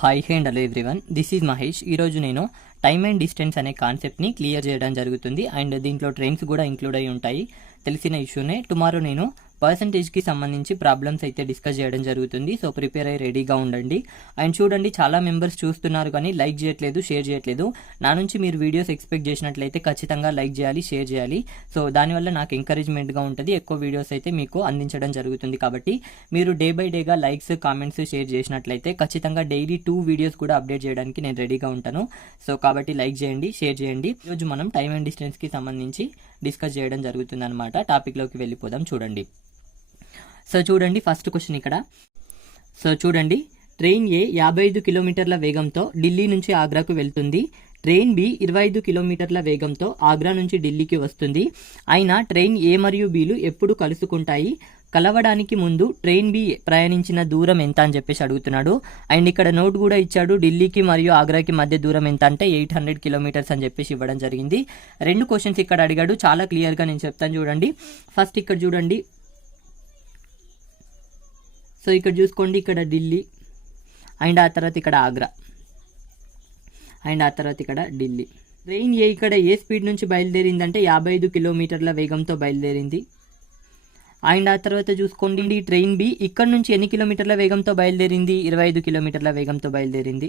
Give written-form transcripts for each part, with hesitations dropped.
Hi and hello everyone, this is Mahesh. ఈరోజు నేను time and distance అనే కాన్సెప్ట్ని క్లియర్ చేయడం జరుగుతుంది. అండ్ దీంట్లో ట్రైన్స్ కూడా ఇంక్లూడ్ అయి ఉంటాయి, తెలిసిన ఇష్యూనే. టుమారో నేను పర్సంటేజ్కి సంబంధించి ప్రాబ్లమ్స్ అయితే డిస్కస్ చేయడం జరుగుతుంది. సో ప్రిపేర్ అయ్యి రెడీగా ఉండండి. అండ్ చూడండి, చాలా మెంబర్స్ చూస్తున్నారు కానీ లైక్ చేయట్లేదు, షేర్ చేయట్లేదు. నా నుంచి మీరు వీడియోస్ ఎక్స్పెక్ట్ చేసినట్లయితే ఖచ్చితంగా లైక్ చేయాలి, షేర్ చేయాలి. సో దానివల్ల నాకు ఎంకరేజ్మెంట్గా ఉంటుంది, ఎక్కువ వీడియోస్ అయితే మీకు అందించడం జరుగుతుంది. కాబట్టి మీరు డే బై డేగా లైక్స్, కామెంట్స్, షేర్ చేసినట్లయితే ఖచ్చితంగా డైలీ 2 వీడియోస్ కూడా అప్డేట్ చేయడానికి నేను రెడీగా ఉంటాను. సో కాబట్టి లైక్ చేయండి, షేర్ చేయండి. ఈరోజు మనం టైమ్ అండ్ డిస్టెన్స్కి సంబంధించి డిస్కస్ చేయడం జరుగుతుంది అనమాట. టాపిక్లోకి వెళ్ళిపోదాం. చూడండి. సో చూడండి, ఫస్ట్ క్వశ్చన్ ఇక్కడ. సో చూడండి, ట్రైన్ ఏ 55 కిలోమీటర్ల వేగంతో ఢిల్లీ నుంచి ఆగ్రాకు వెళ్తుంది. ట్రైన్ బి 25 కిలోమీటర్ల వేగంతో ఆగ్రా నుంచి ఢిల్లీకి వస్తుంది. అయినా ట్రైన్ ఏ మరియు బిలు ఎప్పుడు కలుసుకుంటాయి? కలవడానికి ముందు ట్రైన్ బి ప్రయాణించిన దూరం ఎంత అని చెప్పేసి అడుగుతున్నాడు. అండ్ ఇక్కడ నోట్ కూడా ఇచ్చాడు, ఢిల్లీకి మరియు ఆగ్రాకి మధ్య దూరం ఎంత అంటే 800 కిలోమీటర్స్ అని చెప్పేసి ఇవ్వడం జరిగింది. 2 క్వశ్చన్స్ ఇక్కడ అడిగాడు, చాలా క్లియర్గా నేను చెప్తాను. చూడండి, ఫస్ట్ ఇక్కడ చూడండి. సో ఇక్కడ చూసుకోండి, ఇక్కడ ఢిల్లీ అండ్ ఆ తర్వాత ఇక్కడ ఆగ్రా అండ్ ఆ తర్వాత ఇక్కడ ఢిల్లీ. ట్రైన్ ఏ ఇక్కడ ఏ స్పీడ్ నుంచి బయలుదేరిందంటే 55 కిలోమీటర్ల వేగంతో బయలుదేరింది. అండ్ ఆ తర్వాత చూసుకోండి, ట్రైన్ బి ఇక్కడ నుంచి ఎన్ని కిలోమీటర్ల వేగంతో బయలుదేరింది? 25 కిలోమీటర్ల వేగంతో బయలుదేరింది.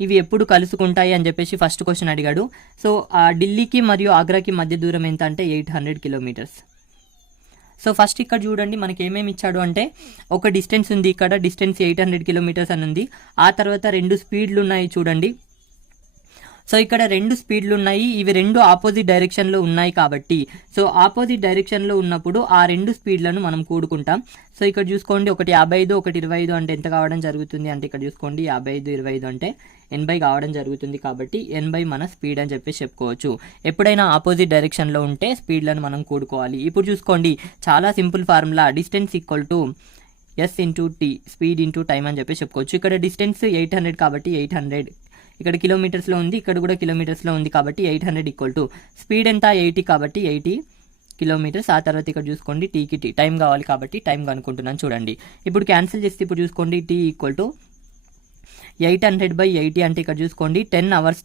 ఇవి ఎప్పుడు కలుసుకుంటాయి అని చెప్పేసి ఫస్ట్ క్వశ్చన్ అడిగాడు. సో ఆ ఢిల్లీకి మరియు ఆగ్రాకి మధ్య దూరం ఎంత అంటే 800 కిలోమీటర్స్. సో ఫస్ట్ ఇక్కడ చూడండి, మనకి ఏమేమి ఇచ్చాడు అంటే ఒక డిస్టెన్స్ ఉంది, ఇక్కడ డిస్టెన్స్ 800 కిలోమీటర్స్ అని ఉంది. ఆ తర్వాత 2 స్పీడ్లు ఉన్నాయి చూడండి. సో ఇక్కడ 2 స్పీడ్లు ఉన్నాయి, ఇవి 2 ఆపోజిట్ డైరెక్షన్లో ఉన్నాయి కాబట్టి సో ఆపోజిట్ డైరెక్షన్లో ఉన్నప్పుడు ఆ 2 స్పీడ్లను మనం కూడుకుంటాం. సో ఇక్కడ చూసుకోండి, ఒకటి 55 ఒకటి 25 అంటే ఎంత కావడం జరుగుతుంది అంటే ఇక్కడ చూసుకోండి 55 25 అంటే 80 కావడం జరుగుతుంది. కాబట్టి 80 మన స్పీడ్ అని చెప్పేసి చెప్పుకోవచ్చు. ఎప్పుడైనా ఆపోజిట్ డైరెక్షన్లో ఉంటే స్పీడ్లను మనం కూడుకోవాలి. ఇప్పుడు చూసుకోండి, చాలా simple formula, distance equal to S into T, speed into time అని చెప్పేసి చెప్పుకోవచ్చు. ఇక్కడ డిస్టెన్స్ 800 కాబట్టి 800, ఇక్కడ కిలోమీటర్స్లో ఉంది, ఇక్కడ కూడా కిలోమీటర్స్లో ఉంది కాబట్టి 800 ఈక్వల్ టు స్పీడ్ ఎంత 80 కాబట్టి 80 కిలోమీటర్స్. ఆ తర్వాత ఇక్కడ చూసుకోండి, టీకి టీ టైం కావాలి కాబట్టి టైం కనుక్కుంటున్నాను. చూడండి, ఇప్పుడు క్యాన్సిల్ చేస్తే ఇప్పుడు చూసుకోండి, టీ ఈక్వల్ టు 800/80 అంటే ఇక్కడ చూసుకోండి 10 అవర్స్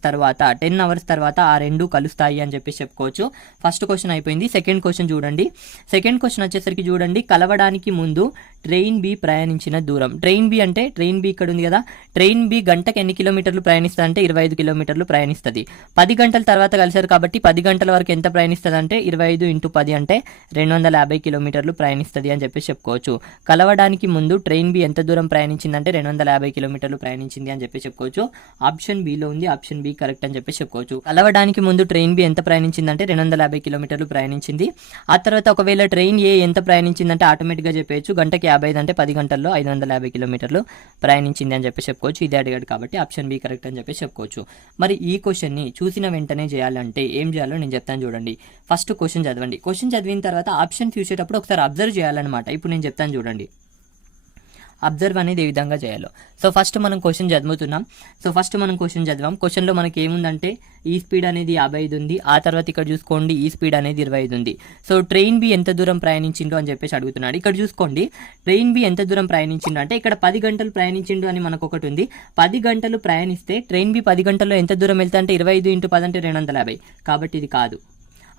తర్వాత ఆ 2 కలుస్తాయి అని చెప్పేసి చెప్పుకోవచ్చు. ఫస్ట్ క్వశ్చన్ అయిపోయింది. సెకండ్ క్వశ్చన్ చూడండి. సెకండ్ క్వశ్చన్ వచ్చేసరికి చూడండి, కలవడానికి ముందు ట్రైన్ బి ప్రయాణించిన దూరం. ట్రైన్ బి అంటే ట్రైన్ బి ఇక్కడ ఉంది కదా, ట్రైన్ బి గంటకి ఎన్ని కిలోమీటర్లు ప్రయాణిస్తుంది అంటే 25 కిలోమీటర్లు ప్రయాణిస్తుంది. 10 గంటల తర్వాత కలిసారు కాబట్టి 10 గంటల వరకు ఎంత ప్రయాణిస్తుంది అంటే 25 × 10 అంటే 250 కిలోమీటర్లు ప్రయాణిస్తుంది అని చెప్పేసి చెప్పుకోవచ్చు. కలవడానికి ముందు ట్రైన్ బి ఎంత దూరం ప్రయాణించిందంటే 250 కిలోమీటర్లు ప్రయాణించింది అని చెప్పి చెప్పుకోవచ్చు. ఆప్షన్ బిలో ఉంది, ఆప్షన్ బి కరెక్ట్ అని చెప్పి చెప్పుకోవచ్చు. కలవడానికి ముందు ట్రైన్ బి ఎంత ప్రయాణించిందంటే 250 కిలోమీటర్లు ప్రయాణించింది. ఆ తర్వాత ఒకవేళ ట్రైన్ ఏ ఎంత ప్రయాణించిందంటే ఆటోమేటిక్గా చెప్పవచ్చు, గంటకి 50 అంటే 10 గంటల్లో 550 కిలోమీటర్లు ప్రయాణించింది అని చెప్పి చెప్పుకోవచ్చు. ఇదే అడిగాడు కాబట్టి ఆప్షన్ బి కరెక్ట్ అని చెప్పి చెప్పుకోవచ్చు. మరి ఈ క్వశ్చన్ని చూసిన వెంటనే చేయాలంటే ఏం చేయాలో నేను చెప్తాను. చూడండి, ఫస్ట్ క్వశ్చన్ చదవండి. క్వశ్చన్ చదివిన తర్వాత ఆప్షన్ చూసేటప్పుడు ఒకసారి అబ్జర్వ్ చేయాలన్నమాట. ఇప్పుడు నేను చెప్తాను చూడండి, అబ్జర్వ్ అనేది ఏ విధంగా చేయాలో. సో ఫస్ట్ మనం క్వశ్చన్ చదువుతున్నాం. సో ఫస్ట్ మనం క్వశ్చన్ చదివాం. క్వశ్చన్లో మనకి ఏముందంటే ఈ స్పీడ్ అనేది 55 ఉంది. ఆ తర్వాత ఇక్కడ చూసుకోండి, ఈ స్పీడ్ అనేది 25 ఉంది. సో ట్రైన్ బి ఎంత దూరం ప్రయాణించిండు అని చెప్పేసి అడుగుతున్నాడు. ఇక్కడ చూసుకోండి, ట్రైన్ బి ఎంత దూరం ప్రయాణించిండు అంటే ఇక్కడ 10 గంటలు ప్రయాణించిండు అని మనకు ఒకటి ఉంది. 10 గంటలు ప్రయాణిస్తే ట్రైన్ బి 10 గంటల్లో ఎంత దూరం వెళ్తా అంటే 25 × 10 అంటే 250, కాబట్టి ఇది కాదు.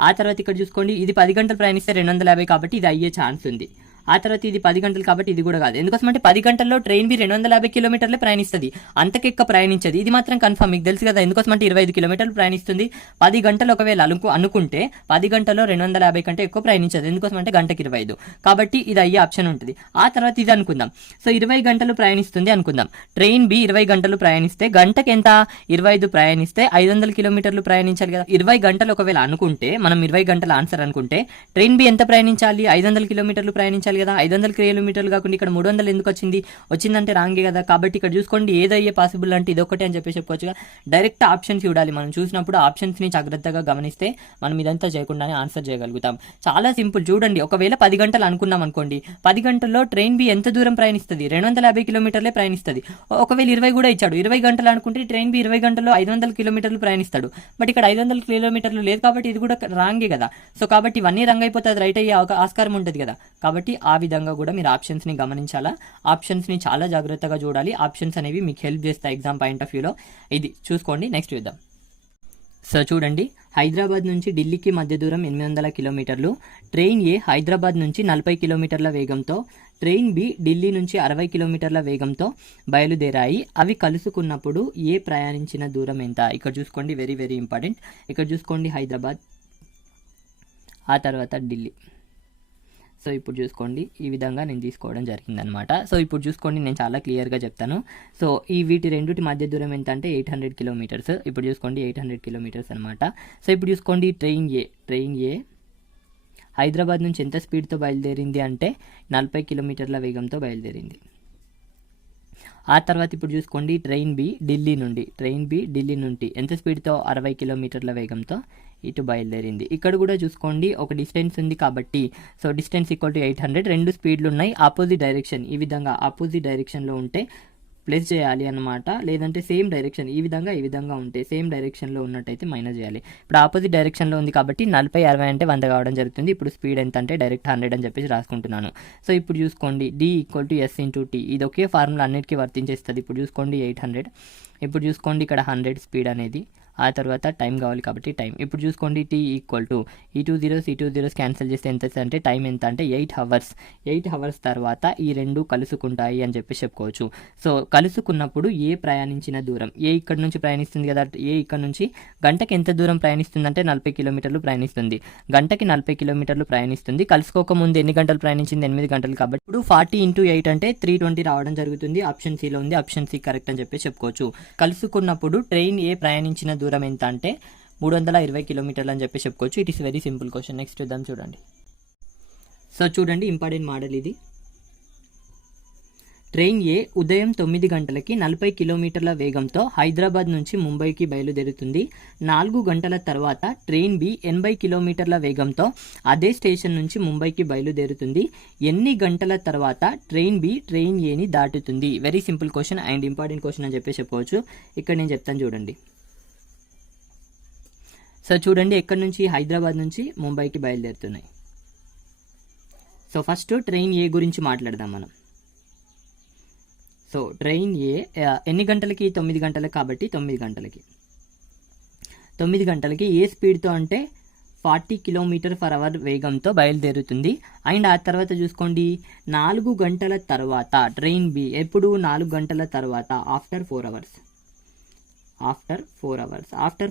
ఆ తర్వాత ఇక్కడ చూసుకోండి, ఇది 10 గంటలు ప్రయాణిస్తే 250 కాబట్టి ఇది అయ్యే ఛాన్స్ ఉంది. ఆ తర్వాత ఇది 10 గంటలు కాబట్టి ఇది కూడా కాదు. ఎందుకోసమంటే 10 గంటల్లో ట్రైన్ బి 250 కిలోమీటర్లే ప్రయాణిస్తుంది, అంతకెక్క ప్రయాణించదు. ఇది మాత్రం కన్ఫర్మ్, మీకు తెలుసు కదా. ఎందుకోసమంటే 25 కిలోమీటర్లు ప్రయాణిస్తుంది. 10 గంటలు ఒకవేళ అనుకుంటే 10 గంటల్లో 250 కంటే ఎక్కువ ప్రయాణించదు. ఎందుకోసమంటే గంటకి 25, కాబట్టి ఇది అయ్యే ఆప్షన్ ఉంటుంది. ఆ తర్వాత ఇది అనుకుందాం. సో 20 గంటలు ప్రయాణిస్తుంది అనుకుందాం. ట్రైన్ బి 20 గంటలు ప్రయాణిస్తే గంటకి ఎంత 25 ప్రయాణిస్తే 500 కిలోమీటర్లు ప్రయాణించాలి కదా. 20 గంటలు ఒకవేళ అనుకుంటే, మనం 20 గంటల ఆన్సర్ అనుకుంటే ట్రైన్ బి ఎంత ప్రయాణించాలి? 500 కిలోమీటర్లు ప్రయాణించాలి కదా. 500 కిలోమీటర్లు కాకుండా ఇక్కడ 300 ఎందుకు వచ్చిందంటే రాంగే కదా. కాబట్టి ఇక్కడ చూసుకోండి, ఏదయ్యే పాసిబుల్ అంటే ఇదొకటి అని చెప్పి చెప్పుకోవచ్చు. డైరెక్ట్ ఆప్షన్స్ చూడాలి మనం. చూసినప్పుడు ఆప్షన్స్ ని జాగ్రత్తగా గమనిస్తే మనం ఇదంతా చేయకుండానే ఆన్సర్ చేయగలుగుతాం. చాలా సింపుల్. చూడండి, ఒకవేళ 10 గంటలు అనుకున్నాం అనుకోండి, 10 గంటల్లో ట్రైన్ బి ఎంత దూరం ప్రయాణిస్తుంది? 250 కిలోమీటర్లే ప్రయాణిస్తుంది. ఒకవేళ 20 కూడా ఇచ్చాడు, 20 గంటలు అనుకుంటే ట్రైన్ బి 20 గంటల్లో 500 కిలోమీటర్లు ప్రయాణిస్తాడు. బట్ ఇక్కడ 500 కిలోమీటర్లు లేదు కాబట్టి ఇది కూడా రాంగే కదా. సో కాబట్టి ఇవన్నీ రంగ్ అయిపోతే అది రైట్ అయ్యే ఆస్కారం ఉంటుంది కదా. కాబట్టి ఆ విధంగా కూడా మీరు ఆప్షన్స్ని గమనించాలా, ఆప్షన్స్ని చాలా జాగ్రత్తగా చూడాలి. ఆప్షన్స్ అనేవి మీకు హెల్ప్ చేస్తాయి ఎగ్జామ్ పాయింట్ ఆఫ్ వ్యూలో. ఇది చూసుకోండి. నెక్స్ట్ చూద్దాం. సో చూడండి, హైదరాబాద్ నుంచి ఢిల్లీకి మధ్య దూరం 800 కిలోమీటర్లు. ట్రైన్ ఏ హైదరాబాద్ నుంచి 40 కిలోమీటర్ల వేగంతో, ట్రైన్ బి ఢిల్లీ నుంచి 60 కిలోమీటర్ల వేగంతో బయలుదేరాయి. అవి కలుసుకున్నప్పుడు ఏ ప్రయాణించిన దూరం ఎంత? ఇక్కడ చూసుకోండి, వెరీ వెరీ ఇంపార్టెంట్. ఇక్కడ చూసుకోండి హైదరాబాద్, ఆ తర్వాత ఢిల్లీ. సో ఇప్పుడు చూసుకోండి, ఈ విధంగా నేను తీసుకోవడం జరిగిందనమాట. సో ఇప్పుడు చూసుకోండి, నేను చాలా క్లియర్గా చెప్తాను. సో వీటి రెండుటి మధ్య దూరం ఎంత అంటే 800 కిలోమీటర్స్. ఇప్పుడు చూసుకోండి 800 కిలోమీటర్స్ అనమాట. సో ఇప్పుడు చూసుకోండి, ట్రైన్ ఏ హైదరాబాద్ నుంచి ఎంత స్పీడ్తో బయలుదేరింది అంటే 40 కిలోమీటర్ల వేగంతో బయలుదేరింది. ఆ తర్వాత ఇప్పుడు చూసుకోండి, ట్రైన్ బి ఢిల్లీ నుండి ఎంత స్పీడ్తో 60 కిలోమీటర్ల వేగంతో ఇటు బయలుదేరింది. ఇక్కడ కూడా చూసుకోండి, ఒక డిస్టెన్స్ ఉంది కాబట్టి సో డిస్టెన్స్ ఈక్వల్ టు 800. రెండు స్పీడ్లు ఉన్నాయి, ఆపోజిట్ డైరెక్షన్. ఈ విధంగా ఆపోజిట్ డైరెక్షన్లో ఉంటే ప్లస్ చేయాలి అనమాట, లేదంటే సేమ్ డైరెక్షన్ ఈ విధంగా ఉంటే సేమ్ డైరెక్షన్లో ఉన్నట్టయితే మైనస్ చేయాలి. ఇప్పుడు ఆపోజిట్ డైరెక్షన్లో ఉంది కాబట్టి 40 60 అంటే 100 కావడం జరుగుతుంది. ఇప్పుడు స్పీడ్ ఎంత అంటే డైరెక్ట్ 100 అని చెప్పేసి రాసుకుంటున్నాను. సో ఇప్పుడు చూసుకోండి, D = S × T. ఇది ఒకే ఫార్ములా అన్నిటికీ వర్తించేస్తుంది. ఇప్పుడు చూసుకోండి 800. ఇప్పుడు చూసుకోండి ఇక్కడ 100 స్పీడ్ అనేది, ఆ తర్వాత టైం కావాలి కాబట్టి టైం. ఇప్పుడు చూసుకోండి T = ఈ 2 zeros క్యాన్సిల్ చేస్తే ఎంత అంటే టైం ఎంత అంటే 8 అవర్స్. 8 అవర్స్ తర్వాత ఈ రెండు కలుసుకుంటాయి అని చెప్పి చెప్పుకోవచ్చు. సో కలుసుకున్నప్పుడు ఏ ప్రయాణించిన దూరం, ఏ ఇక్కడ నుంచి ప్రయాణిస్తుంది కదా, ఏ ఇక్కడ నుంచి గంటకి ఎంత దూరం ప్రయాణిస్తుంది అంటే 40 కిలోమీటర్లు ప్రయాణిస్తుంది. గంటకి 40 కిలోమీటర్లు ప్రయాణిస్తుంది. కలుసుకోకముందు ఎన్ని గంటలు ప్రయాణించింది? 8 గంటలు. కాబట్టి ఇప్పుడు 40 × 8 అంటే 320 రావడం జరుగుతుంది. ఆప్షన్ సిలో ఉంది, ఆప్షన్ సి కరెక్ట్ అని చెప్పి చెప్పుకోవచ్చు. కలుసుకున్నప్పుడు ట్రైన్ ఏ ప్రయాణించిన దూరం ఎంత అంటే 320 కిలోమీటర్లు అని చెప్పి చెప్పుకోవచ్చు. It is very simple question. Next చూద్దాం. చూడండి, సో చూడండి ఇంపార్టెంట్ మోడల్ ఇది. ట్రైన్ ఏ ఉదయం 9 గంటలకి 40 కిలోమీటర్ల వేగంతో హైదరాబాద్ నుంచి ముంబైకి బయలుదేరుతుంది. 4 గంటల తర్వాత ట్రైన్ బి 80 కిలోమీటర్ల వేగంతో అదే స్టేషన్ నుంచి ముంబైకి బయలుదేరుతుంది. ఎన్ని గంటల తర్వాత ట్రైన్ బి ట్రైన్ ఏని దాటుతుంది? Very simple question and important question అని చెప్పి చెప్పవచ్చు. ఇక్కడ నేను చెప్తాను చూడండి. సో చూడండి, ఎక్కడి నుంచి? హైదరాబాద్ నుంచి ముంబైకి బయలుదేరుతున్నాయి. సో ఫస్ట్ ట్రైన్ ఏ గురించి మాట్లాడదాం మనం. సో ట్రైన్ ఏ ఎన్ని గంటలకి? 9 గంటలకు. కాబట్టి 9 గంటలకి ఏ స్పీడ్తో అంటే 40 km/h వేగంతో బయలుదేరుతుంది. అండ్ ఆ తర్వాత చూసుకోండి 4 గంటల తర్వాత ట్రైన్ బి ఎప్పుడు 4 గంటల తర్వాత ఆఫ్టర్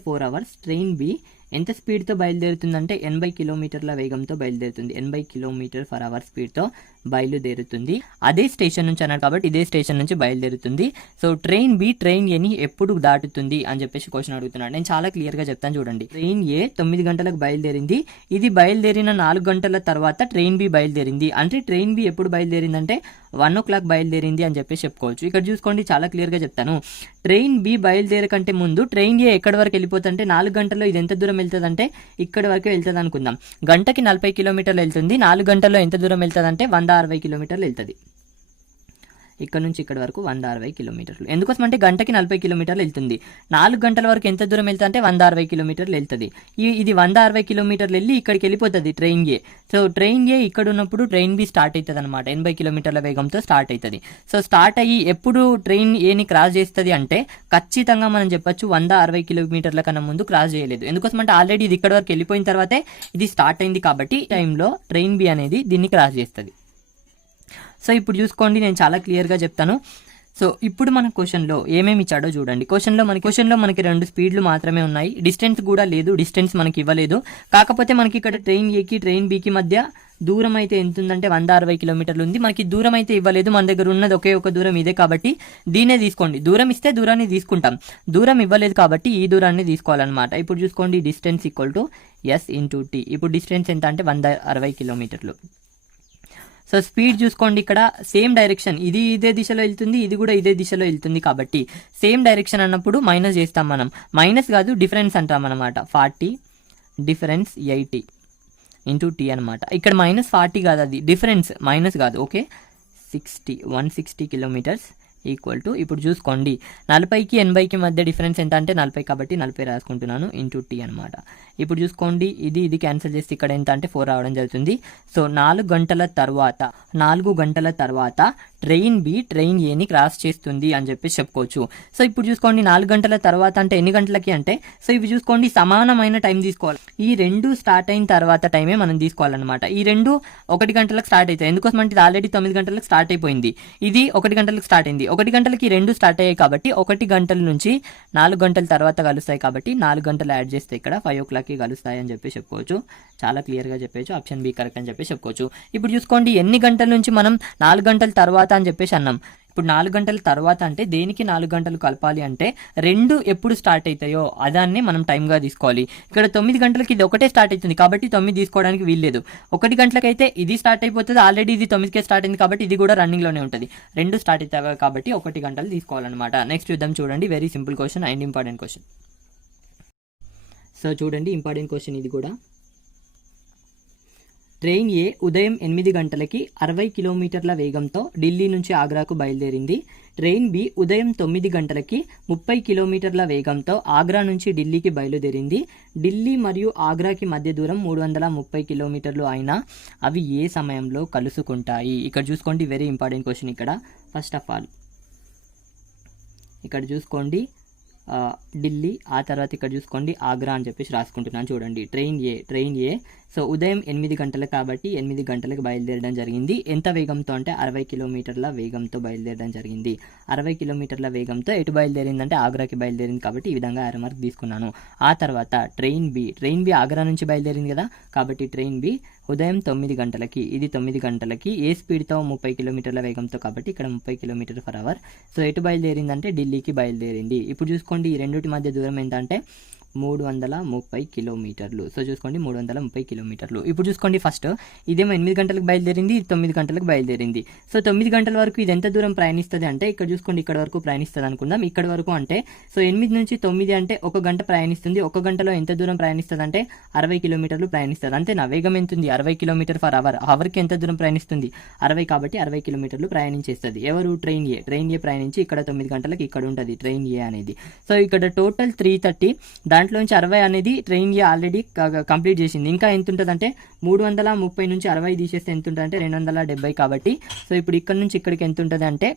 4 అవర్స్ ట్రైన్ బి ఎంత స్పీడ్తో బయలుదేరుతుందంటే 80 కిలోమీటర్ల వేగంతో బయలుదేరుతుంది. 80 km/h స్పీడ్తో బయలుదేరుతుంది. అదే స్టేషన్ నుంచి అన్నారు కాబట్టి ఇదే స్టేషన్ నుంచి బయలుదేరుతుంది. సో ట్రైన్ బి ట్రైన్ ఏని ఎప్పుడు దాటుతుంది అని చెప్పేసి క్వశ్చన్ అడుగుతున్నాడు. నేను చాలా క్లియర్గా చెప్తాను చూడండి. ట్రైన్ ఏ 9 గంటలకు బయలుదేరింది. ఇది బయలుదేరిన 4 గంటల తర్వాత ట్రైన్ బి బయలుదేరింది. అంటే ట్రైన్ బి ఎప్పుడు బయలుదేరిందంటే 1 o'clock బయలుదేరింది అని చెప్పేసి చెప్పుకోవచ్చు. ఇక్కడ చూసుకోండి, చాలా క్లియర్గా చెప్తాను. ట్రైన్ బి బయలుదేరకంటే ముందు ట్రైన్ ఏ ఎక్కడి వరకు వెళ్ళిపోతుందంటే 4 గంటల్లో ఇది ఎంత దూరం వెళ్తుంది అంటే ఇక్కడ వరకు వెళ్తుంది అనుకుందాం. గంటకి 40 కిలోమీటర్లు వెళ్తుంది. 4 గంటల్లో ఎంత దూరం వెళ్తుంది అంటే 160 కిలోమీటర్లు వెళ్తుంది. ఇక్కడ నుంచి ఇక్కడ వరకు 160 కిలోమీటర్లు. ఎందుకోసం అంటే గంటకి 40 కిలోమీటర్లు వెళ్తుంది. 4 గంటల వరకు ఎంత దూరం వెళ్తుంది అంటే 160 కిలోమీటర్లు వెళ్తుంది. ఇది 160 కిలోమీటర్లు వెళ్ళి ఇక్కడికి వెళ్ళిపోతుంది ట్రైన్ ఏ. సో ట్రైన్ ఏ ఇక్కడ ఉన్నప్పుడు ట్రైన్ బి స్టార్ట్ అవుతుంది అనమాట. 80 కిలోమీటర్ల వేగంతో స్టార్ట్ అవుతుంది. సో స్టార్ట్ అయ్యి ఎప్పుడు ట్రైన్ ఏని క్రాస్ చేస్తుంది అంటే ఖచ్చితంగా మనం చెప్పొచ్చు 160 కిలోమీటర్ల కన్నా ముందు క్రాస్ చేయలేదు. ఎందుకోసం అంటే ఆల్రెడీ ఇది ఇక్కడ వరకు వెళ్ళిపోయిన తర్వాతే ఇది స్టార్ట్ అయింది. కాబట్టి టైంలో ట్రైన్ బి అనేది దీన్ని క్రాస్ చేస్తుంది. సో ఇప్పుడు చూసుకోండి, నేను చాలా క్లియర్గా చెప్తాను. సో ఇప్పుడు మన క్వశ్చన్లో ఏమేమి ఇచ్చాడో చూడండి. క్వశ్చన్లో మనకి 2 స్పీడ్లు మాత్రమే ఉన్నాయి. డిస్టెన్స్ కూడా లేదు, డిస్టెన్స్ మనకి ఇవ్వలేదు. కాకపోతే మనకి ఇక్కడ ట్రైన్ ఏకి ట్రైన్ బికి మధ్య దూరం అయితే ఎంత ఉందంటే 160 కిలోమీటర్లు ఉంది. మనకి దూరం అయితే ఇవ్వలేదు, మన దగ్గర ఉన్నది ఒకే ఒక దూరం ఇదే కాబట్టి దీన్నే తీసుకోండి. దూరం ఇస్తే దూరాన్ని తీసుకుంటాం, దూరం ఇవ్వలేదు కాబట్టి ఈ దూరాన్ని తీసుకోవాలన్నమాట. ఇప్పుడు చూసుకోండి, డిస్టెన్స్ = S × T. ఇప్పుడు డిస్టెన్స్ ఎంత అంటే 160 కిలోమీటర్లు. సో స్పీడ్ చూసుకోండి, ఇక్కడ సేమ్ డైరెక్షన్, ఇది ఇదే దిశలో వెళ్తుంది, ఇది కూడా ఇదే దిశలో వెళ్తుంది కాబట్టి సేమ్ డైరెక్షన్ అన్నప్పుడు మైనస్ చేస్తాం మనం. మైనస్ కాదు, డిఫరెన్స్ అంటాం అనమాట. 40 డిఫరెన్స్ 80 × T అనమాట. ఇక్కడ -40 కాదు, అది డిఫరెన్స్, మైనస్ కాదు. ఓకే, 160 కిలోమీటర్స్ ఈక్వల్ టు ఇప్పుడు చూసుకోండి 40కి 80కి మధ్య డిఫరెన్స్ ఎంత అంటే 40 కాబట్టి 40 రాసుకుంటున్నాను ఇంటూ టీ అనమాట. ఇప్పుడు చూసుకోండి ఇది క్యాన్సిల్ చేస్తే ఇక్కడ ఎంత అంటే 4 రావడం జరుగుతుంది. సో 4 గంటల తర్వాత ట్రైన్ బి ట్రైన్ ఏని క్రాస్ చేస్తుంది అని చెప్పి చెప్పుకోవచ్చు. సో ఇప్పుడు చూసుకోండి 4 గంటల తర్వాత అంటే ఎన్ని గంటలకి అంటే, సో ఇవి చూసుకోండి సమానమైన టైం తీసుకోవాలి. ఈ రెండు స్టార్ట్ అయిన తర్వాత టైమే మనం తీసుకోవాలన్నమాట. ఈ రెండు 1 గంటలకు స్టార్ట్ అవుతాయి. ఎందుకోసం అంటే ఇది ఆల్రెడీ 9 గంటలకు స్టార్ట్ అయిపోయింది, ఇది 1 గంటలకు స్టార్ట్ అయింది. 1 గంటలకి రెండు స్టార్ట్ అయ్యాయి కాబట్టి 1 గంటల నుంచి 4 గంటల తర్వాత కలుస్తాయి కాబట్టి 4 గంటలు యాడ్ చేస్తే ఇక్కడ 5 o'clockకి కలుస్తాయి అని చెప్పి చెప్పుకోవచ్చు. చాలా క్లియర్గా చెప్పచ్చు, ఆప్షన్ బి కరెక్ట్ అని చెప్పి చెప్పుకోవచ్చు. ఇప్పుడు చూసుకోండి ఎన్ని గంటల నుంచి మనం 4 గంటల తర్వాత అని చెప్పేసి అన్నాం. ఇప్పుడు 4 గంటల తర్వాత అంటే దేనికి 4 గంటలు కలపాలి అంటే రెండు ఎప్పుడు స్టార్ట్ అవుతాయో అదాన్ని మనం టైంగా తీసుకోవాలి. ఇక్కడ 9 గంటలకి ఇది ఒకటే స్టార్ట్ అవుతుంది కాబట్టి 9 తీసుకోవడానికి వీల్లేదు. 1 గంటలకైతే ఇది స్టార్ట్ అయిపోతుంది, ఆల్రెడీ ఇది 9కే స్టార్ట్ అయింది కాబట్టి ఇది కూడా రన్నింగ్లోనే ఉంటుంది. రెండు స్టార్ట్ అవుతాయి కాబట్టి 1 గంటలు తీసుకోవాలన్నమాట. నెక్స్ట్ చూద్దాం, చూడండి very simple question and important question. So చూడండి ఇంపార్టెంట్ క్వశ్చన్ ఇది కూడా. ట్రైన్ ఏ ఉదయం 8 గంటలకి 60 కిలోమీటర్ల వేగంతో ఢిల్లీ నుంచి ఆగ్రాకు బయలుదేరింది. ట్రైన్ బి ఉదయం 9 గంటలకి 30 కిలోమీటర్ల వేగంతో ఆగ్రా నుంచి ఢిల్లీకి బయలుదేరింది. ఢిల్లీ మరియు ఆగ్రాకి మధ్య దూరం 330 కిలోమీటర్లు అయినా అవి ఏ సమయంలో కలుసుకుంటాయి? ఇక్కడ చూసుకోండి వెరీ ఇంపార్టెంట్ క్వశ్చన్. ఇక్కడ ఫస్ట్ ఆఫ్ ఆల్ ఇక్కడ చూసుకోండి ఢిల్లీ, ఆ తర్వాత ఇక్కడ చూసుకోండి ఆగ్రా అని చెప్పేసి రాసుకుంటున్నాను. చూడండి ట్రైన్ ఏ సో ఉదయం 8 గంటలు కాబట్టి 8 గంటలకు బయలుదేరడం జరిగింది. ఎంత వేగంతో అంటే 60 కిలోమీటర్ల వేగంతో బయలుదేరడం జరిగింది. 60 కిలోమీటర్ల వేగంతో ఎటు బయలుదేరిందంటే ఆగ్రాకి బయలుదేరింది కాబట్టి ఈ విధంగా ఆరో మార్క్ తీసుకున్నాను. ఆ తర్వాత ట్రైన్ బి ఆగ్రా నుంచి బయలుదేరింది కదా కాబట్టి ట్రైన్ బి ఉదయం 9 గంటలకి, ఇది 9 గంటలకి ఏ స్పీడ్తో 30 కిలోమీటర్ల వేగంతో కాబట్టి ఇక్కడ 30 km/h. సో ఎటు బయలుదేరిందంటే ఢిల్లీకి బయలుదేరింది. ఇప్పుడు చూసుకోండి ఈ రెండింటి మధ్య దూరం ఎంత అంటే 330 కిలోమీటర్లు. సో చూసుకోండి 330 కిలోమీటర్లు. ఇప్పుడు చూసుకోండి ఫస్ట్ ఇదేమో 8 గంటలకు బయలుదేరింది, 9 గంటలకు బయలుదేరింది. సో 9 గంటల వరకు ఇది ఎంత దూరం ప్రయాణిస్తుంది అంటే ఇక్కడ చూసుకోండి ఇక్కడ వరకు ప్రయాణిస్తుంది అనుకుందాం. ఇక్కడ వరకు అంటే సో 8 నుంచి 9 అంటే 1 గంట ప్రయాణిస్తుంది. 1 గంటలో ఎంత దూరం ప్రయాణిస్తుంది అంటే 60 కిలోమీటర్లు ప్రయాణిస్తుంది. అంతే నా వేగం ఎంత ఉంది 60 km/h. అవర్కి ఎంత దూరం ప్రయాణిస్తుంది 60 కాబట్టి 60 కిలోమీటర్లు ప్రయాణించేస్తుంది. ఎవరు ట్రైన్ ఏ ప్రయాణించి ఇక్కడ 9 గంటలకు ఇక్కడ ఉంటుంది ట్రైన్ ఏ అనేది. సో ఇక్కడ టోటల్ 330, దాంట్లోంచి 60 అనేది ట్రైన్ ఏ ఆల్రెడీ కంప్లీట్ చేసింది. ఇంకా ఎంత ఉంటుంది అంటే 330 నుంచి 60 తీసేస్తే ఎంత ఉంటుంది అంటే 270 కాబట్టి సో ఇప్పుడు ఇక్కడ నుంచి ఇక్కడికి ఎంత ఉంటుంది అంటే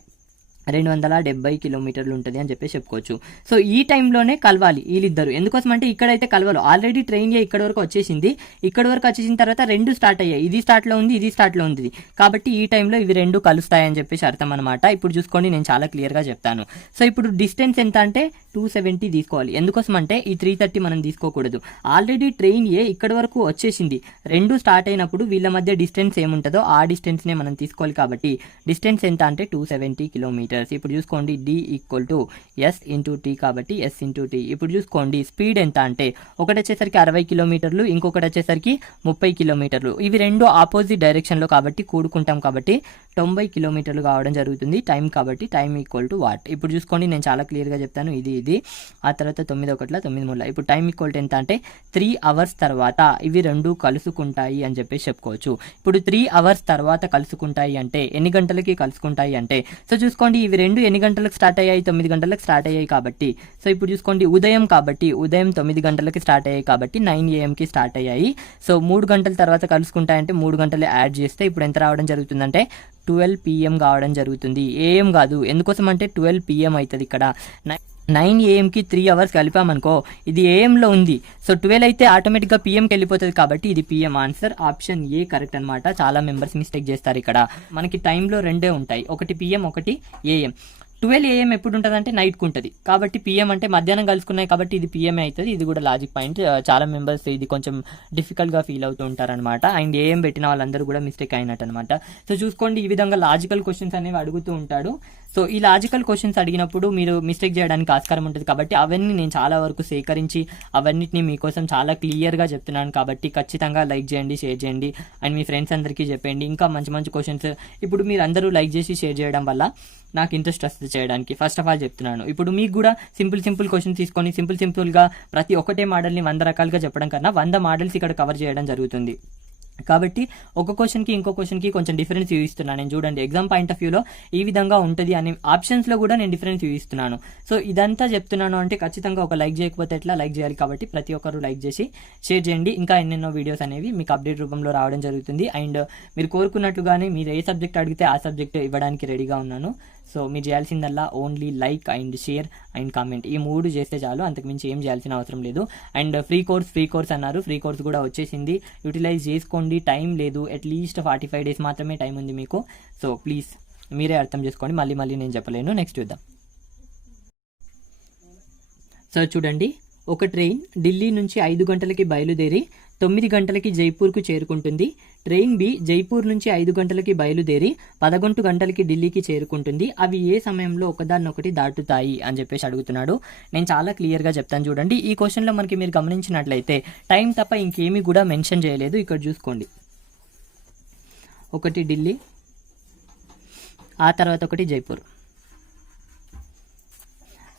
270 కిలోమీటర్లు ఉంటుంది అని చెప్పేసి చెప్పుకోవచ్చు. సో ఈ టైంలోనే కలవాలి వీళ్ళిద్దరు. ఎందుకోసం అంటే ఇక్కడైతే కలవాలి, ఆల్రెడీ ట్రైన్ ఇక్కడ వరకు వచ్చేసింది. ఇక్కడ వరకు వచ్చేసిన తర్వాత రెండు స్టార్ట్ అయ్యాయి, ఇది స్టార్ట్లో ఉంది ఇది స్టార్ట్లో ఉంది కాబట్టి ఈ టైంలో ఇవి రెండు కలుస్తాయని చెప్పేసి అర్థం అనమాట. ఇప్పుడు చూసుకోండి నేను చాలా క్లియర్గా చెప్తాను. సో ఇప్పుడు డిస్టెన్స్ ఎంత అంటే 270 తీసుకోవాలి. ఎందుకోసం అంటే ఈ 330 మనం తీసుకోకూడదు. ఆల్రెడీ ట్రైన్ ఏ ఇక్కడ వరకు వచ్చేసింది, రెండు స్టార్ట్ అయినప్పుడు వీళ్ళ మధ్య డిస్టెన్స్ ఏముంటుందో ఆ డిస్టెన్స్నే మనం తీసుకోవాలి కాబట్టి డిస్టెన్స్ ఎంత అంటే 270 కిలోమీటర్స్. ఇప్పుడు చూసుకోండి D = S × T కాబట్టి S × T. ఇప్పుడు చూసుకోండి స్పీడ్ ఎంత అంటే ఒకటి వచ్చేసరికి 60 కిలోమీటర్లు, ఇంకొకటి వచ్చేసరికి 30 కిలోమీటర్లు. ఇవి రెండు ఆపోజిట్ డైరెక్షన్లో కాబట్టి కూడుకుంటాం కాబట్టి 90 కిలోమీటర్లు కావడం జరుగుతుంది. టైం కాబట్టి టైం = వాట్. ఇప్పుడు చూసుకోండి నేను చాలా క్లియర్గా చెప్తాను. ఇది ఆ తర్వాత 9 1 9 3. ఇప్పుడు టైం = ఎంత అంటే 3 hours తర్వాత ఇవి రెండు కలుసుకుంటాయి అని చెప్పేసి చెప్పుకోవచ్చు. ఇప్పుడు 3 hours తర్వాత కలుసుకుంటాయి అంటే ఎన్ని గంటలకి కలుసుకుంటాయి అంటే సో చూసుకోండి ఇవి రెండు ఎన్ని గంటలకు స్టార్ట్ అయ్యాయి 9 గంటలకు స్టార్ట్ అయ్యాయి కాబట్టి సో ఇప్పుడు చూసుకోండి ఉదయం కాబట్టి ఉదయం 9 గంటలకి స్టార్ట్ అయ్యాయి కాబట్టి 9 AM స్టార్ట్ అయ్యాయి. సో 3 గంటల తర్వాత కలుసుకుంటాయంటే 3 గంటలు యాడ్ చేస్తే ఇప్పుడు ఎంత రావడం జరుగుతుందంటే 12 PM కావడం జరుగుతుంది. AM కాదు, ఎందుకోసం అంటే 12 PM అవుతుంది. ఇక్కడ 9 AM 3 hours కలిపామనుకో ఇది AM లో ఉంది. సో 12 అయితే ఆటోమేటిక్గా PMకి వెళ్ళిపోతుంది కాబట్టి ఇది PM. Answer option A correct అనమాట. చాలా మెంబర్స్ మిస్టేక్ చేస్తారు. ఇక్కడ మనకి టైంలో రెండే ఉంటాయి, ఒకటి PM ఒకటి AM. 12 AM ఎప్పుడు ఉంటుంది అంటే నైట్కి ఉంటుంది కాబట్టి PM అంటే మధ్యాహ్నం కలుసుకున్నాయి కాబట్టి ఇది PM అవుతుంది. ఇది కూడా లాజిక్ పాయింట్. చాలా మెంబర్స్ ఇది కొంచెం డిఫికల్ట్గా ఫీల్ అవుతూ ఉంటారనమాట. అండ్ AM పెట్టిన వాళ్ళందరూ కూడా మిస్టేక్ అయినట్టు అనమాట. సో చూసుకోండి ఈ విధంగా లాజికల్ క్వశ్చన్స్ అనేవి అడుగుతూ ఉంటాడు. సో ఈ లాజికల్ క్వశ్చన్స్ అడిగినప్పుడు మీరు మిస్టేక్ చేయడానికి ఆస్కారం ఉంటుంది కాబట్టి అవన్నీ నేను చాలా వరకు సేకరించి అవన్నిటిని మీకోసం చాలా క్లియర్గా చెప్తున్నాను కాబట్టి ఖచ్చితంగా లైక్ చేయండి, షేర్ చేయండి అండ్ మీ ఫ్రెండ్స్ అందరికీ చెప్పండి. ఇంకా మంచి మంచి క్వశ్చన్స్ ఇప్పుడు మీరు అందరూ లైక్ చేసి షేర్ చేయడం వల్ల నాకు ఇంట్రెస్ట్ వస్తుంది చేయడానికి. ఫస్ట్ ఆఫ్ ఆల్ చెప్తున్నాను, ఇప్పుడు మీకు కూడా సింపుల్ క్వశ్చన్ తీసుకొని సింపుల్గా ప్రతి ఒక్కటే మోడల్ని 100 రకాలుగా చెప్పడం కన్నా 100 మోడల్స్ ఇక్కడ కవర్ చేయడం జరుగుతుంది. కాబట్టి ఒక క్వశ్చన్కి ఇంకో క్వశ్చన్కి కొంచెం డిఫరెన్స్ చూపిస్తున్నాను నేను. చూడండి, ఎగ్జామ్ పాయింట్ ఆఫ్ వ్యూలో ఈ విధంగా ఉంటుంది అనే ఆప్షన్స్లో కూడా నేను డిఫరెన్స్ చూపిస్తున్నాను. సో ఇదంతా చెప్తున్నాను అంటే ఖచ్చితంగా ఒక లైక్ చేయకపోతే ఎట్లా, లైక్ చేయాలి. కాబట్టి ప్రతి ఒక్కరు లైక్ చేసి షేర్ చేయండి. ఇంకా ఎన్నెన్నో వీడియోస్ అనేవి మీకు అప్డేట్ రూపంలో రావడం జరుగుతుంది. అండ్ మీరు కోరుకున్నట్టుగానే మీరు ఏ సబ్జెక్ట్ అడిగితే ఆ సబ్జెక్ట్ ఇవ్వడానికి రెడీగా ఉన్నాను. సో మీరు చేయాల్సిందల్లా only like and share and comment, ఈ 3 చేస్తే చాలు, అంతకుమించి ఏం చేయాల్సిన అవసరం లేదు. అండ్ ఫ్రీ కోర్స్ అన్నారు, ఫ్రీ కోర్స్ కూడా వచ్చేసింది, యూటిలైజ్ చేసుకోండి. టైం లేదు, అట్లీస్ట్ 45 days మాత్రమే టైం ఉంది మీకు. సో ప్లీజ్ మీరే అర్థం చేసుకోండి, మళ్ళీ నేను చెప్పలేను. నెక్స్ట్ చూద్దాం. సో చూడండి, ఒక ట్రైన్ ఢిల్లీ నుంచి 5 గంటలకి బయలుదేరి 9 గంటలకి జైపూర్కు చేరుకుంటుంది. ట్రైన్ బి జైపూర్ నుంచి 5 గంటలకి బయలుదేరి 11 గంటలకి ఢిల్లీకి చేరుకుంటుంది. అవి ఏ సమయంలో ఒకదాన్నొకటి దాటుతాయి అని చెప్పేసి అడుగుతున్నాడు. నేను చాలా క్లియర్గా చెప్తాను చూడండి. ఈ క్వశ్చన్లో మనకి మీరు గమనించినట్లయితే టైం తప్ప ఇంకేమీ కూడా మెన్షన్ చేయలేదు. ఇక్కడ చూసుకోండి, ఒకటి ఢిల్లీ, ఆ తర్వాత ఒకటి జైపూర్.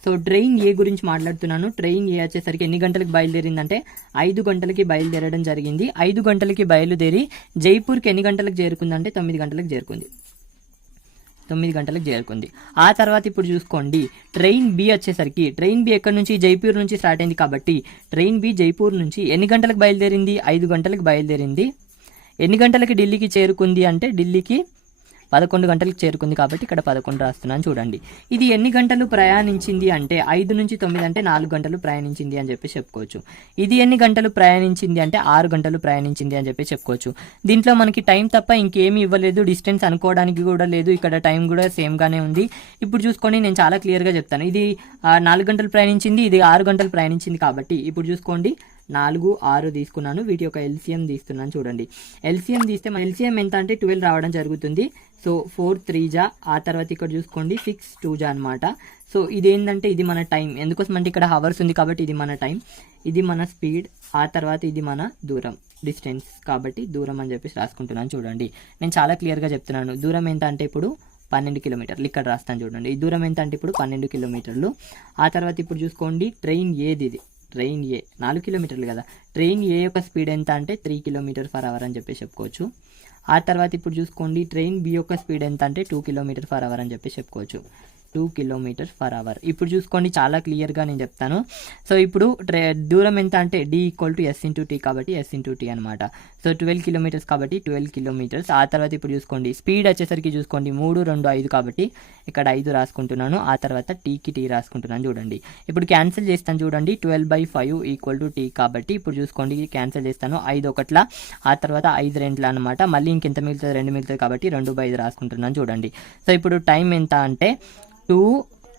సో ట్రైన్ ఏ గురించి మాట్లాడుతున్నాను. ట్రైన్ ఏ వచ్చేసరికి ఎన్ని గంటలకు బయలుదేరిందంటే 5 గంటలకి బయలుదేరడం జరిగింది. 5 గంటలకి బయలుదేరి జైపూర్కి ఎన్ని గంటలకు చేరుకుందంటే 9 గంటలకు చేరుకుంది. 9 గంటలకు చేరుకుంది. ఆ తర్వాత ఇప్పుడు చూసుకోండి, ట్రైన్ బి వచ్చేసరికి, ట్రైన్ బి ఎక్కడి నుంచి, జైపూర్ నుంచి స్టార్ట్ అయింది. కాబట్టి ట్రైన్ బి జైపూర్ నుంచి ఎన్ని గంటలకు బయలుదేరింది, 5 గంటలకు బయలుదేరింది. ఎన్ని గంటలకి ఢిల్లీకి చేరుకుంది అంటే ఢిల్లీకి 11 గంటలకు చేరుకుంది. కాబట్టి ఇక్కడ 11 రాస్తున్నాను చూడండి. ఇది ఎన్ని గంటలు ప్రయాణించింది అంటే 5 నుంచి 9 అంటే 4 గంటలు ప్రయాణించింది అని చెప్పి చెప్పుకోవచ్చు. ఇది ఎన్ని గంటలు ప్రయాణించింది అంటే 6 గంటలు ప్రయాణించింది అని చెప్పి చెప్పుకోవచ్చు. దీంట్లో మనకి టైం తప్ప ఇంకేమీ ఇవ్వలేదు, డిస్టెన్స్ అనుకోవడానికి కూడా లేదు. ఇక్కడ టైం కూడా సేమ్ గానే ఉంది. ఇప్పుడు చూసుకోండి, నేను చాలా క్లియర్గా చెప్తాను. ఇది 4 గంటలు ప్రయాణించింది, ఇది 6 గంటలు ప్రయాణించింది. కాబట్టి ఇప్పుడు చూసుకోండి, 4, 6 తీసుకున్నాను. వీటి యొక్క ఎల్సిఎం తీస్తున్నాను చూడండి. ఎల్సిఎం తీస్తే మన ఎల్సిఎం ఎంత అంటే 12 రావడం జరుగుతుంది. సో 4 3 జా, ఆ తర్వాత ఇక్కడ చూసుకోండి 6 2 జా అనమాట. సో ఇదేంటంటే ఇది మన టైం, ఎందుకోసం అంటే ఇక్కడ హవర్స్ ఉంది కాబట్టి ఇది మన టైం, ఇది మన స్పీడ్, ఆ తర్వాత ఇది మన దూరం, డిస్టెన్స్. కాబట్టి దూరం అని చెప్పేసి రాసుకుంటున్నాను చూడండి. నేను చాలా క్లియర్గా చెప్తున్నాను. దూరం ఎంత అంటే ఇప్పుడు 12 కిలోమీటర్లు, ఇక్కడ రాస్తాను చూడండి. ఈ దూరం ఎంత అంటే ఇప్పుడు 12 కిలోమీటర్లు. ఆ తర్వాత ఇప్పుడు చూసుకోండి, ట్రైన్ ఏది, ఇది ట్రైన్ ఏ 4 కిలోమీటర్లు కదా. ట్రైన్ ఏ యొక్క స్పీడ్ ఎంత అంటే 3 km/h అని చెప్పి చెప్పుకోవచ్చు. ఆ తర్వాత ఇప్పుడు చూసుకోండి, ట్రైన్ బి యొక్క స్పీడ్ ఎంత అంటే 2 km/h అని చెప్పి చెప్పుకోవచ్చు. 2 km/h. ఇప్పుడు చూసుకోండి, చాలా క్లియర్గా నేను చెప్తాను. సో ఇప్పుడు దూరం ఎంత అంటే d = s/t కాబట్టి s/t అనమాట. సో 12 kilometers కాబట్టి 12 kilometers. ఆ తర్వాత ఇప్పుడు చూసుకోండి, స్పీడ్ వచ్చేసరికి చూసుకోండి 3 2 5 కాబట్టి ఇక్కడ 5 రాసుకుంటున్నాను. ఆ తర్వాత టీకి టీ రాసుకుంటున్నాను చూడండి. ఇప్పుడు క్యాన్సిల్ చేస్తాను చూడండి, 12/5 = t కాబట్టి ఇప్పుడు చూసుకోండి, క్యాన్సిల్ చేస్తాను. 5 ఒకట్ల, ఆ తర్వాత 5 రెంట్ల అనమాట. మళ్ళీ ఇంకెంత మిగులుతుంది, 2 మిగులుతుంది కాబట్టి 2/5 రాసుకుంటున్నాను చూడండి. సో ఇప్పుడు టైం ఎంత అంటే 2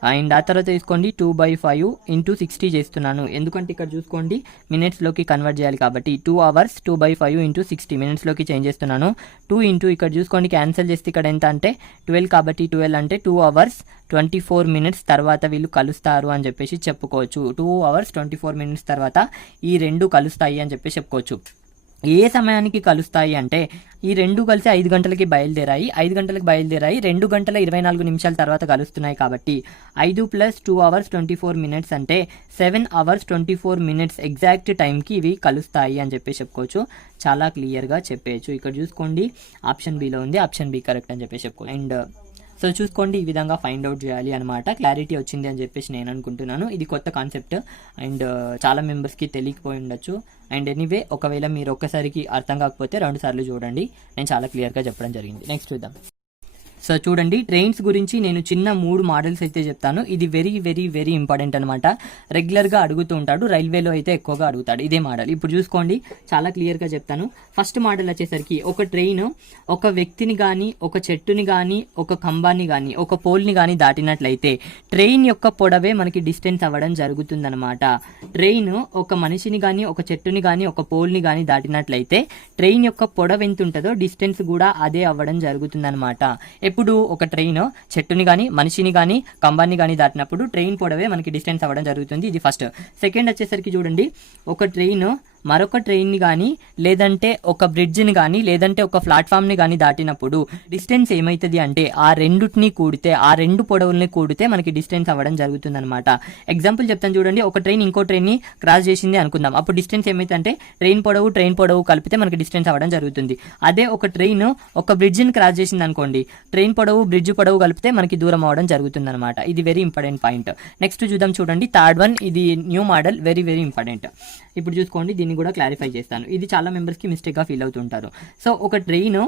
అండ్ ఆ తర్వాత తీసుకోండి 2/5 × 60 చేస్తున్నాను. ఎందుకంటే ఇక్కడ చూసుకోండి మినిట్స్లోకి కన్వర్ట్ చేయాలి కాబట్టి 2 hours 2/5 × 60 మినిట్స్లోకి చేంజ్ చేస్తున్నాను. 2 × ఇక్కడ చూసుకోండి, క్యాన్సిల్ చేస్తే ఇక్కడ ఎంత అంటే 12 కాబట్టి 12 అంటే 2 hours 24 minutes తర్వాత వీళ్ళు కలుస్తారు అని చెప్పేసి చెప్పుకోవచ్చు. 2 hours 24 minutes తర్వాత ఈ రెండు కలుస్తాయి అని చెప్పేసి చెప్పుకోవచ్చు. ఏ సమయానికి కలుస్తాయి అంటే ఈ రెండు కలిసి 5 గంటలకి బయలుదేరాయి. 5 గంటలకు బయలుదేరాయి, 2 గంటల 24 నిమిషాల తర్వాత కలుస్తున్నాయి. కాబట్టి 5 + 2 hours 24 minutes అంటే 7 hours 24 minutes ఎగ్జాక్ట్ టైంకి ఇవి కలుస్తాయి అని చెప్పేసి చెప్పుకోవచ్చు. చాలా క్లియర్గా చెప్పేయచ్చు. ఇక్కడ చూసుకోండి, ఆప్షన్ బిలో ఉంది, ఆప్షన్ బి కరెక్ట్ అని చెప్పేసి చెప్పుకోవచ్చు. అండ్ సో చూసుకోండి, ఈ విధంగా ఫైండ్ అవుట్ చేయాలి అనమాట. క్లారిటీ వచ్చింది అని చెప్పేసి నేను అనుకుంటున్నాను. ఇది కొత్త కాన్సెప్ట్ అండ్ చాలా మెంబర్స్కి తెలియకపోయి ఉండొచ్చు. అండ్ ఎనీవే, ఒకవేళ మీరు ఒక్కసారికి అర్థం కాకపోతే 2 సార్లు చూడండి, నేను చాలా క్లియర్గా చెప్పడం జరిగింది. నెక్స్ట్ చూద్దాం. సో చూడండి, ట్రైన్స్ గురించి నేను చిన్న 3 మోడల్స్ అయితే చెప్తాను. ఇది వెరీ వెరీ వెరీ ఇంపార్టెంట్ అనమాట. రెగ్యులర్గా అడుగుతూ ఉంటాడు, రైల్వేలో అయితే ఎక్కువగా అడుగుతాడు ఇదే మోడల్. ఇప్పుడు చూసుకోండి, చాలా క్లియర్గా చెప్తాను. ఫస్ట్ మోడల్ వచ్చేసరికి ఒక ట్రైన్ ఒక వ్యక్తిని కానీ, ఒక చెట్టుని కానీ, ఒక కంబాన్ని కానీ, ఒక పోల్ని కానీ దాటినట్లయితే ట్రైన్ యొక్క పొడవే మనకి డిస్టెన్స్ అవ్వడం జరుగుతుందన్నమాట. ట్రైన్ ఒక మనిషిని కానీ, ఒక చెట్టుని కానీ, ఒక పోల్ని కానీ దాటినట్లయితే ట్రైన్ యొక్క పొడవు ఎంత ఉంటుందో డిస్టెన్స్ కూడా అదే అవ్వడం జరుగుతుందన్నమాట. ఎప్పుడు ఒక ట్రైన్ చెట్టుని కానీ, మనిషిని కానీ, కంబాన్ని కానీ దాటినప్పుడు ట్రైన్ పొడవే మనకి డిస్టెన్స్ అవ్వడం జరుగుతుంది. ఇది ఫస్ట్. సెకండ్ వచ్చేసరికి చూడండి, ఒక ట్రైన్ మరొక ట్రైన్ని కానీ లేదంటే ఒక బ్రిడ్జ్ని కానీ లేదంటే ఒక ప్లాట్ఫామ్ని కానీ దాటినప్పుడు డిస్టెన్స్ ఏమవుతుంది అంటే ఆ రెండుని కూడితే ఆ రెండు పొడవుల్ని కూడితే మనకి డిస్టెన్స్ అవ్వడం జరుగుతుంది అనమాట. ఎగ్జాంపుల్ చెప్తాను చూడండి. ఒక ట్రైన్ ఇంకో ట్రైన్ని క్రాస్ చేసింది అనుకుందాం. అప్పుడు డిస్టెన్స్ ఏమైతే అంటే ట్రైన్ పొడవు కలిపితే మనకి డిస్టెన్స్ అవ్వడం జరుగుతుంది. అదే ఒక ట్రైన్ ఒక బ్రిడ్జ్ని క్రాస్ చేసింది అనుకోండి, ట్రైన్ పొడవు బ్రిడ్జ్ పొడవు కలిపితే మనకి దూరం అవ్వడం జరుగుతుంది అనమాట. ఇది వెరీ ఇంపార్టెంట్ పాయింట్. నెక్స్ట్ చూద్దాం చూడండి. థర్డ్ వన్, ఇది new model, very very important. ఇప్పుడు చూసుకోండి, దీన్ని కూడా క్లారిఫై చేస్తాను. ఇది చాలా మెంబర్స్కి మిస్టేక్గా ఫీల్ అవుతుంటారు. సో ఒక ట్రైన్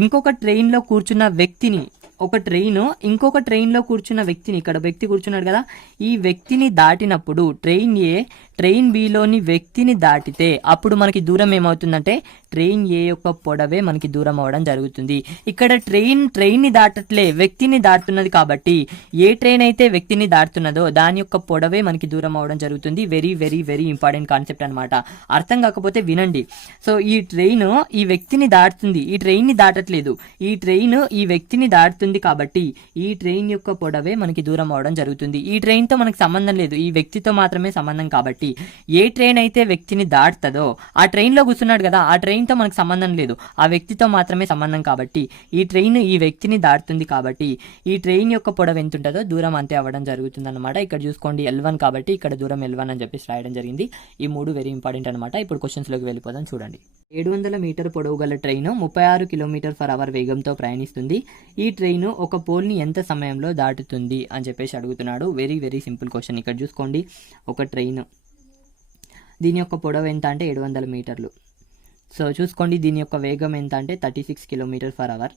ఇంకొక ట్రైన్లో కూర్చున్న వ్యక్తిని, ఒక ట్రైన్ ఇంకొక ట్రైన్లో కూర్చున్న వ్యక్తిని, ఇక్కడ వ్యక్తి కూర్చున్నాడు కదా, ఈ వ్యక్తిని దాటినప్పుడు ట్రైన్ ఏ ట్రైన్ బిలోని వ్యక్తిని దాటితే అప్పుడు మనకి దూరం ఏమవుతుందంటే ట్రైన్ ఏ యొక్క పొడవే మనకి దూరం అవ్వడం జరుగుతుంది. ఇక్కడ ట్రైన్ని దాటట్లే, వ్యక్తిని దాటుతున్నది కాబట్టి ఏ ట్రైన్ అయితే వ్యక్తిని దాటుతున్నదో దాని యొక్క పొడవే మనకి దూరం అవ్వడం జరుగుతుంది. Very very very important concept అనమాట. అర్థం కాకపోతే వినండి. సో ఈ ట్రైన్ ఈ వ్యక్తిని దాటుతుంది, ఈ ట్రైన్ని దాటట్లేదు. ఈ ట్రైన్ ఈ వ్యక్తిని దాటుతుంది కాబట్టి ఈ ట్రైన్ యొక్క పొడవే మనకి దూరం అవ్వడం జరుగుతుంది. ఈ ట్రైన్తో మనకి సంబంధం లేదు, ఈ వ్యక్తితో మాత్రమే సంబంధం. కాబట్టి ఏ ట్రైన్ అయితే వ్యక్తిని దాటుతుందో, ఆ ట్రైన్లో కూర్చున్నాడు కదా, ఆ ట్రైన్తో మనకు సంబంధం లేదు, ఆ వ్యక్తితో మాత్రమే సంబంధం. కాబట్టి ఈ ట్రైన్ ఈ వ్యక్తిని దాటుతుంది కాబట్టి ఈ ట్రైన్ యొక్క పొడవు ఎంత ఉంటుందో దూరం అంతే అవ్వడం జరుగుతుంది అనమాట. ఇక్కడ చూసుకోండి L1 కాబట్టి ఇక్కడ దూరం L1 అని చెప్పేసి రాయడం జరిగింది. ఈ మూడు వెరీ ఇంపార్టెంట్ అనమాట. ఇప్పుడు క్వశ్చన్స్లోకి వెళ్ళిపోదాం చూడండి. 700 మీటర్ పొడవు గల ట్రైన్ 36 km/h వేగంతో ప్రయాణిస్తుంది. ఈ ట్రైన్ ఒక పోల్ని ఎంత సమయంలో దాటుతుంది అని చెప్పేసి అడుగుతున్నాడు. Very very simple question. ఇక్కడ చూసుకోండి, ఒక ట్రైన్, దీని యొక్క పొడవు ఎంత అంటే 700 మీటర్లు. సో చూసుకోండి, దీని యొక్క వేగం ఎంత అంటే 36 km/h.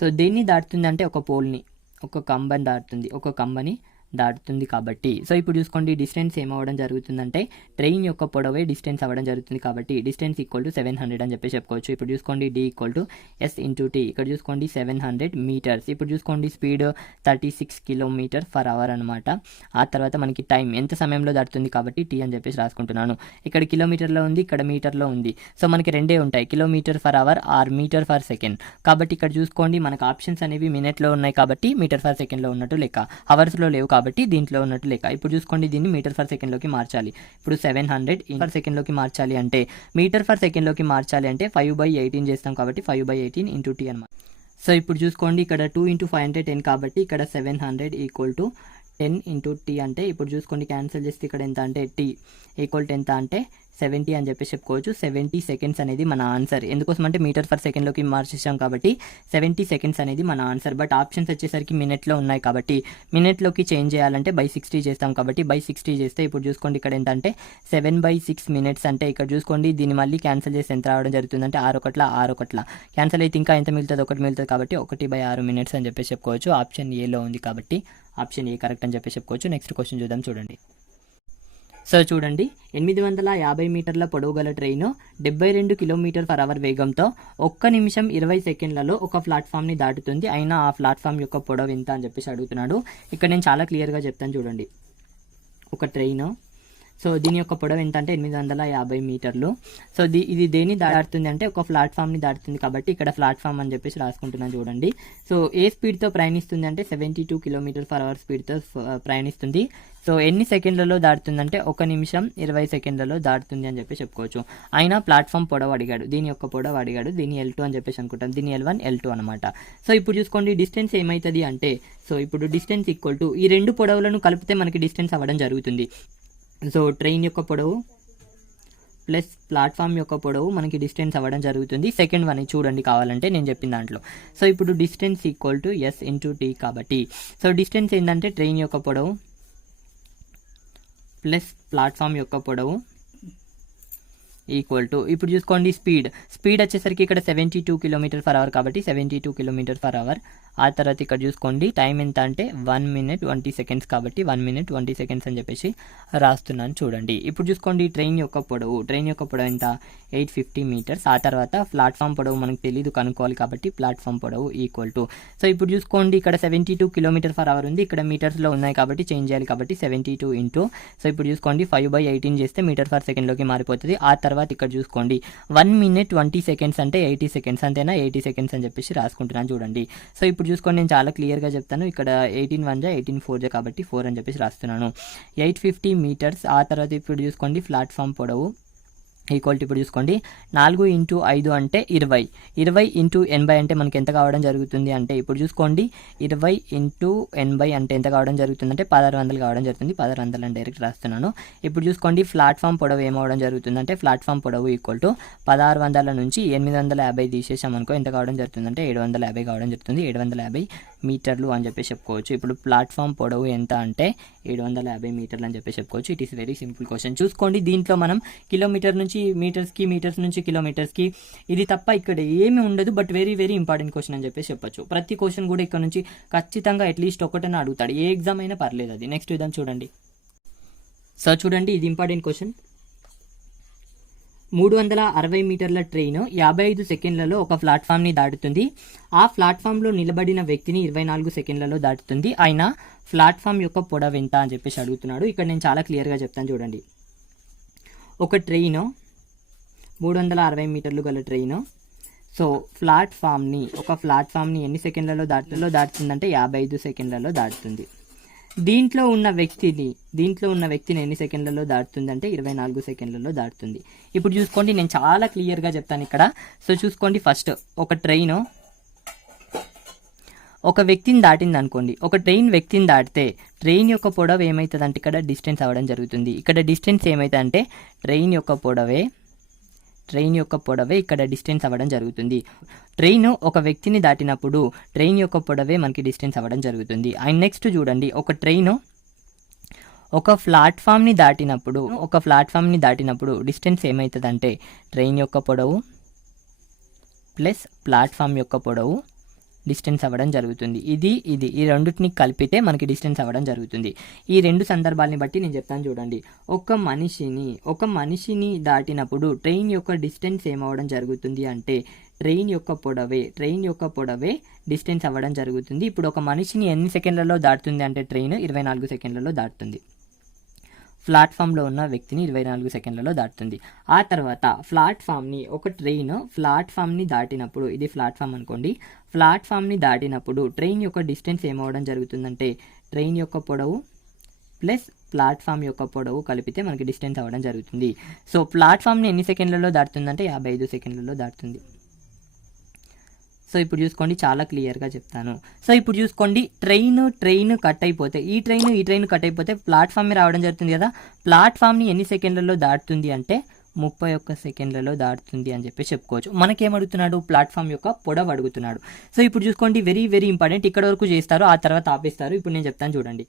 సో దీన్ని దాటుతుంది అంటే ఒక పోల్ని, ఒక కంబని దాటుతుంది, ఒక కంబని దాటుతుంది కాబట్టి. సో ఇప్పుడు చూసుకోండి, డిస్టెన్స్ ఏమవ్వడం జరుగుతుందంటే ట్రైన్ యొక్క పొడవే డిస్టెన్స్ అవ్వడం జరుగుతుంది కాబట్టి డిస్టెన్స్ ఈక్వల్ టు 700 అని చెప్పి చెప్పుకోవచ్చు. ఇప్పుడు చూసుకోండి, D = S × T. ఇక్కడ చూసుకోండి 700 మీటర్స్. ఇప్పుడు చూసుకోండి, స్పీడ్ 36 km/h అనమాట. ఆ తర్వాత మనకి టైం ఎంత సమయంలో దాటుతుంది కాబట్టి T అని చెప్పేసి రాసుకుంటున్నాను. ఇక్కడ కిలోమీటర్లో ఉంది, ఇక్కడ మీటర్లో ఉంది. సో మనకి రెండే ఉంటాయి, km/h ఆర్ మీటర్/సెకండ్. కాబట్టి ఇక్కడ చూసుకోండి, మనకు ఆప్షన్స్ అనేవి మినిట్లో ఉన్నాయి కాబట్టి మీటర్/సెకండ్లో ఉన్నట్టు లెక్క, అవర్స్లో లేవు కాబట్టి దీంట్లో ఉన్నట్టు లెక్క. ఇప్పుడు చూసుకోండి, దీన్ని మీటర్/సెకండ్లోకి మార్చాలి. ఇప్పుడు 700 పర్ సెకండ్లోకి మార్చాలి అంటే, మీటర్/సెకండ్లోకి మార్చాలి అంటే 5/18 చేస్తాం కాబట్టి 5/18 × T అనమాట. సో ఇప్పుడు చూసుకోండి, ఇక్కడ 2 × 5 అంటే 10 కాబట్టి ఇక్కడ 700 = 10 × T అంటే, ఇప్పుడు చూసుకోండి క్యాన్సిల్ చేస్తే ఇక్కడ ఎంత అంటే T = ఎంత అంటే 70 అని చెప్పేసి చెప్పుకోవచ్చు. 70 సెకండ్స్ అనేది మన ఆన్సర్. ఎందుకోసం అంటే మీటర్/సెకండ్లోకి మార్చేసాం కాబట్టి 70 సెకండ్స్ అనేది మన ఆన్సర్. బట్ ఆప్షన్స్ వచ్చేసరికి మినిట్లో ఉన్నాయి కాబట్టి మినిట్లోకి చేంజ్ చేయాలంటే /60 చేస్తాం కాబట్టి /60 చేస్తే ఇప్పుడు చూసుకోండి ఇక్కడ ఎంత అంటే 7/6 మినిట్స్ అంటే, ఇక్కడ చూసుకోండి దీన్ని మళ్ళీ క్యాన్సిల్ చేసి ఎంత రావడం జరుగుతుంది అంటే 6 క్యాన్సిల్ అయితే ఇంకా ఎంత మిగులుతుంది, 1 మిగులుతుంది కాబట్టి 1/6 మినిట్స్ అని చెప్పేసి చెప్పుకోవచ్చు. ఆప్షన్ ఏలో ఉంది కాబట్టి ఆప్షన్ ఏ కరెక్ట్ అని చెప్పేసి చెప్పుకోవచ్చు. నెక్స్ట్ క్వశ్చన్ చూద్దాం చూడండి. సో చూడండి, 850 మీటర్ల పొడవు గల ట్రైన్ 72 km/h వేగంతో 1 నిమిషం 20 సెకండ్లలో ఒక ప్లాట్ఫామ్ని దాటుతుంది. అయినా ఆ ప్లాట్ఫామ్ యొక్క పొడవు ఎంత అని చెప్పేసి అడుగుతున్నాడు. ఇక్కడ నేను చాలా క్లియర్గా చెప్తాను చూడండి. ఒక ట్రైన్, సో దీని యొక్క పొడవు ఎంత అంటే 850 మీటర్లు. సో ఇది దేన్ని దాటుతుంది అంటే ఒక ప్లాట్ఫామ్ని దాటుతుంది కాబట్టి ఇక్కడ ప్లాట్ఫామ్ అని చెప్పేసి రాసుకుంటున్నాను చూడండి. సో ఏ స్పీడ్తో ప్రయాణిస్తుంది అంటే 72 km/h స్పీడ్తో ప్రయాణిస్తుంది. సో ఎన్ని సెకండ్లలో దాటుతుందంటే 1 నిమిషం 20 సెకండ్లలో దాటుతుంది అని చెప్పి చెప్పుకోవచ్చు. ఆయన ప్లాట్ఫామ్ పొడవు అడిగాడు, దీని యొక్క పొడవు అడిగాడు, దీన్ని L2 అని చెప్పేసి అనుకుంటాం, దీన్ని L1 L2 అనమాట. సో ఇప్పుడు చూసుకోండి, డిస్టెన్స్ ఏమవుతుంది అంటే, సో ఇప్పుడు డిస్టెన్స్ ఈక్వల్ టు ఈ రెండు పొడవులను కలిపితే మనకి డిస్టెన్స్ అవ్వడం జరుగుతుంది. సో ట్రైన్ యొక్క పొడవు ప్లస్ ప్లాట్ఫామ్ యొక్క పొడవు మనకి డిస్టెన్స్ అవ్వడం జరుగుతుంది. సెకండ్ వన్ చూడండి కావాలంటే నేను చెప్పిన దాంట్లో. సో ఇప్పుడు distance equal to S × T కాబట్టి, సో డిస్టెన్స్ ఏంటంటే ట్రైన్ యొక్క పొడవు ప్లస్ ప్లాట్ఫామ్ యొక్క పొడవు ఈక్వల్ టు, ఇప్పుడు చూసుకోండి స్పీడ్ వచ్చేసరికి ఇక్కడ 72 km/h కాబట్టి 72 km/h. ఆ తర్వాత ఇక్కడ చూసుకోండి టైం ఎంత అంటే 1 minute 20 seconds కాబట్టి 1 minute 20 seconds అని చెప్పేసి రాస్తున్నాను చూడండి. ఇప్పుడు చూసుకోండి ట్రైన్ యొక్క పొడవు ఎంత 850 మీటర్స్. ఆ తర్వాత ప్లాట్ఫామ్ పొడవు మనకు తెలియదు, కనుక్కోవాలి కాబట్టి ప్లాట్ఫామ్ పొడవు ఈక్వల్ టు, సో ఇప్పుడు చూసుకోండి ఇక్కడ 72 km/h ఉంది, ఇక్కడ మీటర్స్లో ఉన్నాయి కాబట్టి చేంజ్ చేయాలి కాబట్టి 72 ఇంటూ, సో ఇప్పుడు చూసుకోండి 5/18 చేస్తే మీటర్/సెకండ్లోకి మారిపోతుంది. ఆ తర్వాత ఇక్కడ చూసుకోండి 1 minute 20 seconds అంటే 80 seconds, అంతేనా 80 seconds అని చెప్పేసి రాసుకుంటున్నాను చూడండి. సో ఇప్పుడు చూసుకోండి నేను చాలా క్లియర్గా చెప్తాను, ఇక్కడ 18 1 18 4 కాబట్టి 4 అని చెప్పేసి రాస్తున్నాను. 850 మీటర్స్. ఆ తర్వాత ఇప్పుడు చూసుకోండి ప్లాట్ఫామ్ పొడవు ఈక్వల్ టు ఇప్పుడు చూసుకోండి 4 × 5 అంటే 20, 20 × 80 అంటే మనకి ఎంత కావడం జరుగుతుంది అంటే ఇప్పుడు చూసుకోండి 20 × 80 అంటే ఎంత కావడం జరుగుతుంది అంటే 1600 కావడం జరుగుతుంది. 1600 అని డైరెక్ట్ రాస్తున్నాను. ఇప్పుడు చూసుకోండి ప్లాట్ఫామ్ పొడవు ఏమవడం జరుగుతుంది అంటే ప్లాట్ఫామ్ పొడవు ఈక్వల్ టు 1600 నుంచి 850 తీసేసామనుకో ఎంత కావడం జరుగుతుంది అంటే 750 కావడం జరుగుతుంది. 750 మీటర్లు అని చెప్పేసి చెప్పుకోవచ్చు. ఇప్పుడు ప్లాట్ఫామ్ పొడవు ఎంత అంటే 750 మీటర్లు అని చెప్పేసి చెప్పుకోవచ్చు. It is very simple question. చూసుకోండి దీంట్లో మనం కిలోమీటర్ నుంచి మీటర్స్కి, మీటర్స్ నుంచి కిలోమీటర్స్కి ఇది తప్ప ఇక్కడ ఏమీ ఉండదు. But very very important question అని చెప్పేసి చెప్పొచ్చు. ప్రతి క్వశ్చన్ కూడా ఇక్కడ నుంచి ఖచ్చితంగా అట్లీస్ట్ ఒకటైనా అడుగుతాడు. ఏ ఎగ్జామ్ అయినా పర్లేదు అది. నెక్స్ట్ విధానం చూడండి. సో చూడండి ఇది ఇంపార్టెంట్ క్వశ్చన్. 360 మీటర్ల ట్రైన్ 55 సెకండ్లలో ఒక ప్లాట్ఫామ్ని దాటుతుంది. ఆ ప్లాట్ఫామ్లో నిలబడిన వ్యక్తిని 24 సెకండ్లలో దాటుతుంది. ఆయన ప్లాట్ఫామ్ యొక్క పొడవు ఎంత అని చెప్పేసి అడుగుతున్నాడు. ఇక్కడ నేను చాలా క్లియర్గా చెప్తాను చూడండి. ఒక ట్రైన్ 360 మీటర్లు గల ట్రైన్. సో ప్లాట్ఫామ్ని ఎన్ని సెకండ్లలో దాటుతుందంటే 55 సెకండ్లలో దాటుతుంది. దీంట్లో ఉన్న వ్యక్తిని ఎన్ని సెకండ్లలో దాటుతుందంటే 24 సెకండ్లలో దాటుతుంది. ఇప్పుడు చూసుకోండి నేను చాలా క్లియర్గా చెప్తాను ఇక్కడ. సో చూసుకోండి ఫస్ట్ ఒక ట్రైన్ ఒక వ్యక్తిని దాటింది అనుకోండి. ఒక ట్రైన్ వ్యక్తిని దాటితే ట్రైన్ యొక్క పొడవు ఏమవుతుంది అంటే ఇక్కడ డిస్టెన్స్ అవ్వడం జరుగుతుంది. ఇక్కడ డిస్టెన్స్ ఏమవుతుంది అంటే ట్రైన్ యొక్క పొడవే ఇక్కడ డిస్టెన్స్ అవ్వడం జరుగుతుంది. ట్రైన్ ఒక వ్యక్తిని దాటినప్పుడు ట్రైన్ యొక్క పొడవే మనకి డిస్టెన్స్ అవ్వడం జరుగుతుంది. అండ్ నెక్స్ట్ చూడండి ఒక ట్రైన్ ఒక ప్లాట్ఫామ్ని దాటినప్పుడు డిస్టెన్స్ ఏమవుతుంది అంటే ట్రైన్ యొక్క పొడవు ప్లస్ ప్లాట్ఫామ్ యొక్క పొడవు డిస్టెన్స్ అవ్వడం జరుగుతుంది. ఈ రెండింటిని కలిపితే మనకి డిస్టెన్స్ అవ్వడం జరుగుతుంది. ఈ రెండు సందర్భాలని బట్టి నేను చెప్తాను చూడండి. ఒక మనిషిని దాటినప్పుడు ట్రైన్ యొక్క డిస్టెన్స్ ఏమవ్వడం జరుగుతుంది అంటే ట్రైన్ యొక్క పొడవే డిస్టెన్స్ అవ్వడం జరుగుతుంది. ఇప్పుడు ఒక మనిషిని ఎన్ని సెకండ్లలో దాటుతుంది అంటే ట్రైన్ 24 సెకండ్లలో దాటుతుంది. ప్లాట్ఫామ్లో ఉన్న వ్యక్తిని 24 సెకండ్లలో దాటుతుంది. ఆ తర్వాత ఒక ట్రైన్ ప్లాట్ఫామ్ని దాటినప్పుడు, ఇది ప్లాట్ఫామ్ అనుకోండి, ప్లాట్ఫామ్ని దాటినప్పుడు ట్రైన్ యొక్క డిస్టెన్స్ ఏమవడం జరుగుతుందంటే ట్రైన్ యొక్క పొడవు ప్లస్ ప్లాట్ఫామ్ యొక్క పొడవు కలిపితే మనకి డిస్టెన్స్ అవ్వడం జరుగుతుంది. సో ప్లాట్ఫామ్ని ఎన్ని సెకండ్లలో దాటుతుందంటే 55 సెకండ్లలో దాటుతుంది. సో ఇప్పుడు చూసుకోండి చాలా క్లియర్గా చెప్తాను. సో ఇప్పుడు చూసుకోండి ట్రైన్ కట్ అయిపోతే ఈ ట్రైన్ కట్ అయిపోతే ప్లాట్ఫామ్ని రావడం జరుగుతుంది కదా. ప్లాట్ఫామ్ని ఎన్ని సెకండ్లలో దాటుతుంది అంటే 31 సెకండ్లలో దాటుతుంది అని చెప్పి చెప్పుకోవచ్చు. మనకేమడుగుతున్నాడు ప్లాట్ఫామ్ యొక్క పొడవు అడుగుతున్నాడు. సో ఇప్పుడు చూసుకోండి వెరీ వెరీ ఇంపార్టెంట్. ఇక్కడ వరకు చేస్తారు, ఆ తర్వాత ఆపేస్తారు. ఇప్పుడు నేను చెప్తాను చూడండి.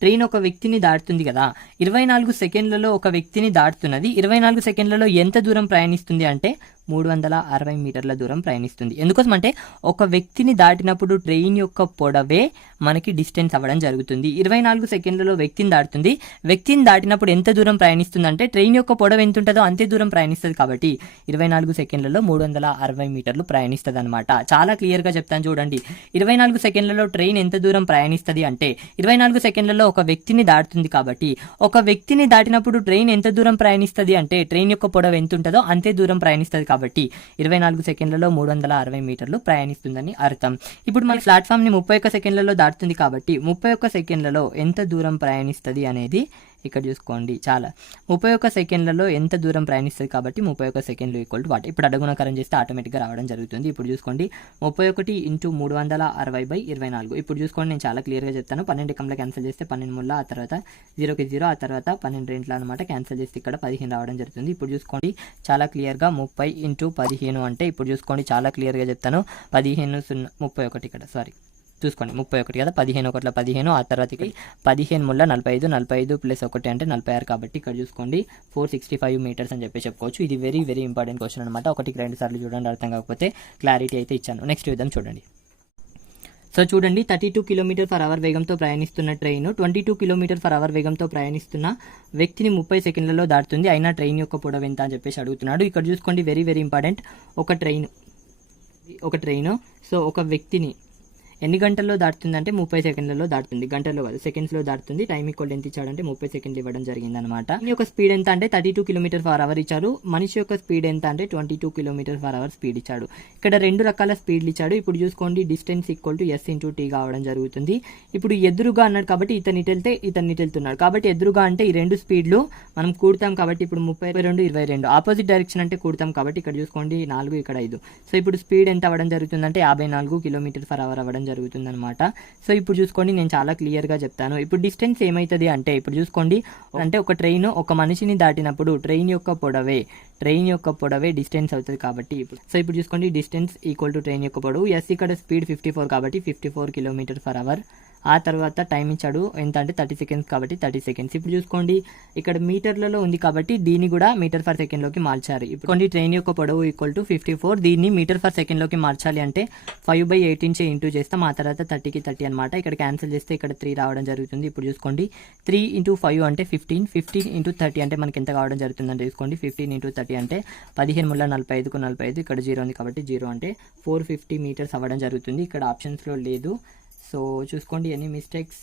ట్రైన్ ఒక వ్యక్తిని దాటుతుంది కదా, 24 సెకండ్లలో ఒక వ్యక్తిని దాటుతున్నది. 24 సెకండ్లలో ఎంత దూరం ప్రయాణిస్తుంది అంటే 360 మీటర్ల దూరం ప్రయాణిస్తుంది. ఎందుకోసం అంటే ఒక వ్యక్తిని దాటినప్పుడు ట్రైన్ యొక్క పొడవే మనకి డిస్టెన్స్ అవ్వడం జరుగుతుంది. 24 సెకండ్లలో వ్యక్తిని దాటుతుంది. వ్యక్తిని దాటినప్పుడు ఎంత దూరం ప్రయాణిస్తుంది అంటే ట్రైన్ యొక్క పొడవు ఎంత ఉంటుందో అంతే దూరం ప్రయాణిస్తుంది. కాబట్టి 24 సెకండ్లలో 360 మీటర్లు ప్రయాణిస్తుంది అనమాట. చాలా క్లియర్గా చెప్తాను చూడండి. 24 సెకండ్లలో ట్రైన్ ఎంత దూరం ప్రయాణిస్తుంది అంటే 24 సెకండ్లలో ఒక వ్యక్తిని దాటుతుంది. కాబట్టి ఒక వ్యక్తిని దాటినప్పుడు ట్రైన్ ఎంత దూరం ప్రయాణిస్తుంది అంటే ట్రైన్ యొక్క పొడవు ఎంత ఉంటుందో అంతే దూరం ప్రయాణిస్తుంది. కాబట్టి 24 సెకండ్లలో 360 మీటర్లు ప్రయాణిస్తుందని అర్థం. ఇప్పుడు మన ప్లాట్ఫామ్ని 31 సెకండ్లలో దాటుతుంది. కాబట్టి 31 సెకండ్లలో ఎంత దూరం ప్రయాణిస్తుంది అనేది ఇక్కడ చూసుకోండి. 31 సెకండ్లలో ఎంత దూరం ప్రయాణిస్తుంది కాబట్టి 31 సెకండ్లు ఈక్వల్ టు వాట్. ఇప్పుడు అడుగునకరం చేస్తే ఆటోమేటిక్గా రావడం జరుగుతుంది. ఇప్పుడు చూసుకోండి 31 × 360/24. ఇప్పుడు చూసుకోండి నేను చాలా క్లియర్గా చెప్తాను. 12 కంలో క్యాన్సిల్ చేస్తే 12 ముళ్ళ, ఆ తర్వాత 0కి 0, ఆ తర్వాత 12 రెంట్ల అనమాట. క్యాన్సిల్ చేస్తే ఇక్కడ 15 రావడం జరుగుతుంది. ఇప్పుడు చూసుకోండి చాలా క్లియర్గా 30 × 15 అంటే ఇప్పుడు చూసుకోండి చాలా క్లియర్గా చెప్తాను. 31 ఇక్కడ చూసుకోండి 31 కదా, 15 1 15, ఆ తర్వాత 15 ముళ్ళ 45, 45 + 1 అంటే 46. కాబట్టి ఇక్కడ చూసుకోండి 465 మీటర్స్ అని చెప్పి చెప్పుకోవచ్చు. ఇది వెరీ వెరీ ఇంపార్టెంట్ క్వశ్చన్ అనమాట. 1-2 సార్లు చూడండి, అర్థం కాకపోతే క్లారిటీ అయితే ఇచ్చాను. నెక్స్ట్ విధం చూడండి. సో చూడండి 32 km/h వేగంతో ప్రయాణిస్తున్న ట్రైన్ 22 km/h వేగంతో ప్రయాణిస్తున్న వ్యక్తిని 30 సెకండ్లలో దాటుతుంది. అయినా ట్రైన్ యొక్క పొడవు ఎంత అని చెప్పేసి అడుగుతున్నాడు. ఇక్కడ చూసుకోండి వెరీ వెరీ ఇంపార్టెంట్. ఒక ట్రైన్ సో ఒక వ్యక్తిని ఎన్ని గంటల్లో దాటుతుంది అంటే 30 సెకండ్లలో దాటుతుంది, గంటల్లో కాదు సెకండ్స్లో దాటుతుంది. టైం ఈక్వల్ ఎంత ఇచ్చాడంటే 30 సెకండ్లు ఇవ్వడం జరిగింది అనమాట. దీని యొక్క స్పీడ్ ఎంత అంటే 32 km/h ఇచ్చారు. మనిషి యొక్క స్పీడ్ ఎంత అంటే 22 km/h స్పీడ్ ఇచ్చాడు. ఇక్కడ 2 రకాల స్పీడ్లు ఇచ్చాడు. ఇప్పుడు చూసుకోండి distance equal to s × t కావడం జరుగుతుంది. ఇప్పుడు ఎదురుగా అన్నాడు కాబట్టి ఇతను ఇటు వెళ్తే ఇతను ఇటు వెళ్తున్నాడు కాబట్టి ఎదురుగా అంటే ఈ 2 స్పీడ్లు మనం కూడతాం కాబట్టి ఇప్పుడు 32 22 ఆపోజిట్ డైరెక్షన్ అంటే కూడతాం కాబట్టి ఇక్కడ చూసుకోండి 4 ఇక్కడ 5. సో ఇప్పుడు స్పీడ్ ఎంత అవ్వడం జరుగుతుందంటే 54 km/h అవ్వడం జరుగుతుంది అనమాట. సో ఇప్పుడు చూసుకోండి నేను చాలా క్లియర్గా చెప్తాను. ఇప్పుడు డిస్టెన్స్ ఏమవుతుంది అంటే ఇప్పుడు చూసుకోండి అంటే ఒక ట్రైన్ ఒక మనిషిని దాటినప్పుడు ట్రైన్ యొక్క పొడవే డిస్టెన్స్ అవుతుంది కాబట్టి ఇప్పుడు చూసుకోండి డిస్టెన్స్ ఈక్వల్ టు ట్రైన్ యొక్క పొడవు. ఎస్ ఇక్కడ స్పీడ్ 54 కాబట్టి 54 km/h. ఆ తర్వాత టైం ఇచ్చాడు ఎంత అంటే 30 సెకండ్స్ కాబట్టి 30 సెకండ్స్. ఇప్పుడు చూసుకోండి ఇక్కడ మీటర్లలో ఉంది కాబట్టి దీన్ని కూడా మీటర్/సెకండ్లోకి మార్చారు. ఇప్పుడు ట్రైన్ యొక్క పొడవు ఈక్వల్ టు 54, దీన్ని మీటర్/సెకండ్లోకి మార్చాలి అంటే 5/18 ఇంటూ చేస్తాం. ఆ తర్వాత 30కి 30 అనమాట. ఇక్కడ క్యాన్సిల్ చేస్తే ఇక్కడ 3 రావడం జరుగుతుంది. ఇప్పుడు చూసుకోండి 3 × 5 అంటే 15, 15 × 30 అంటే మనకి ఎంత కావడం జరుగుతుంది అంటే చూసుకోండి 15 × 30 అంటే 15 ముళ్ళ 45కు 45, ఇక్కడ 0 ఉంది కాబట్టి 0 అంటే 450 మీటర్స్ అవ్వడం జరుగుతుంది. ఇక్కడ ఆప్షన్స్లో లేదు. సో చూసుకోండి ఎనీ మిస్టేక్స్.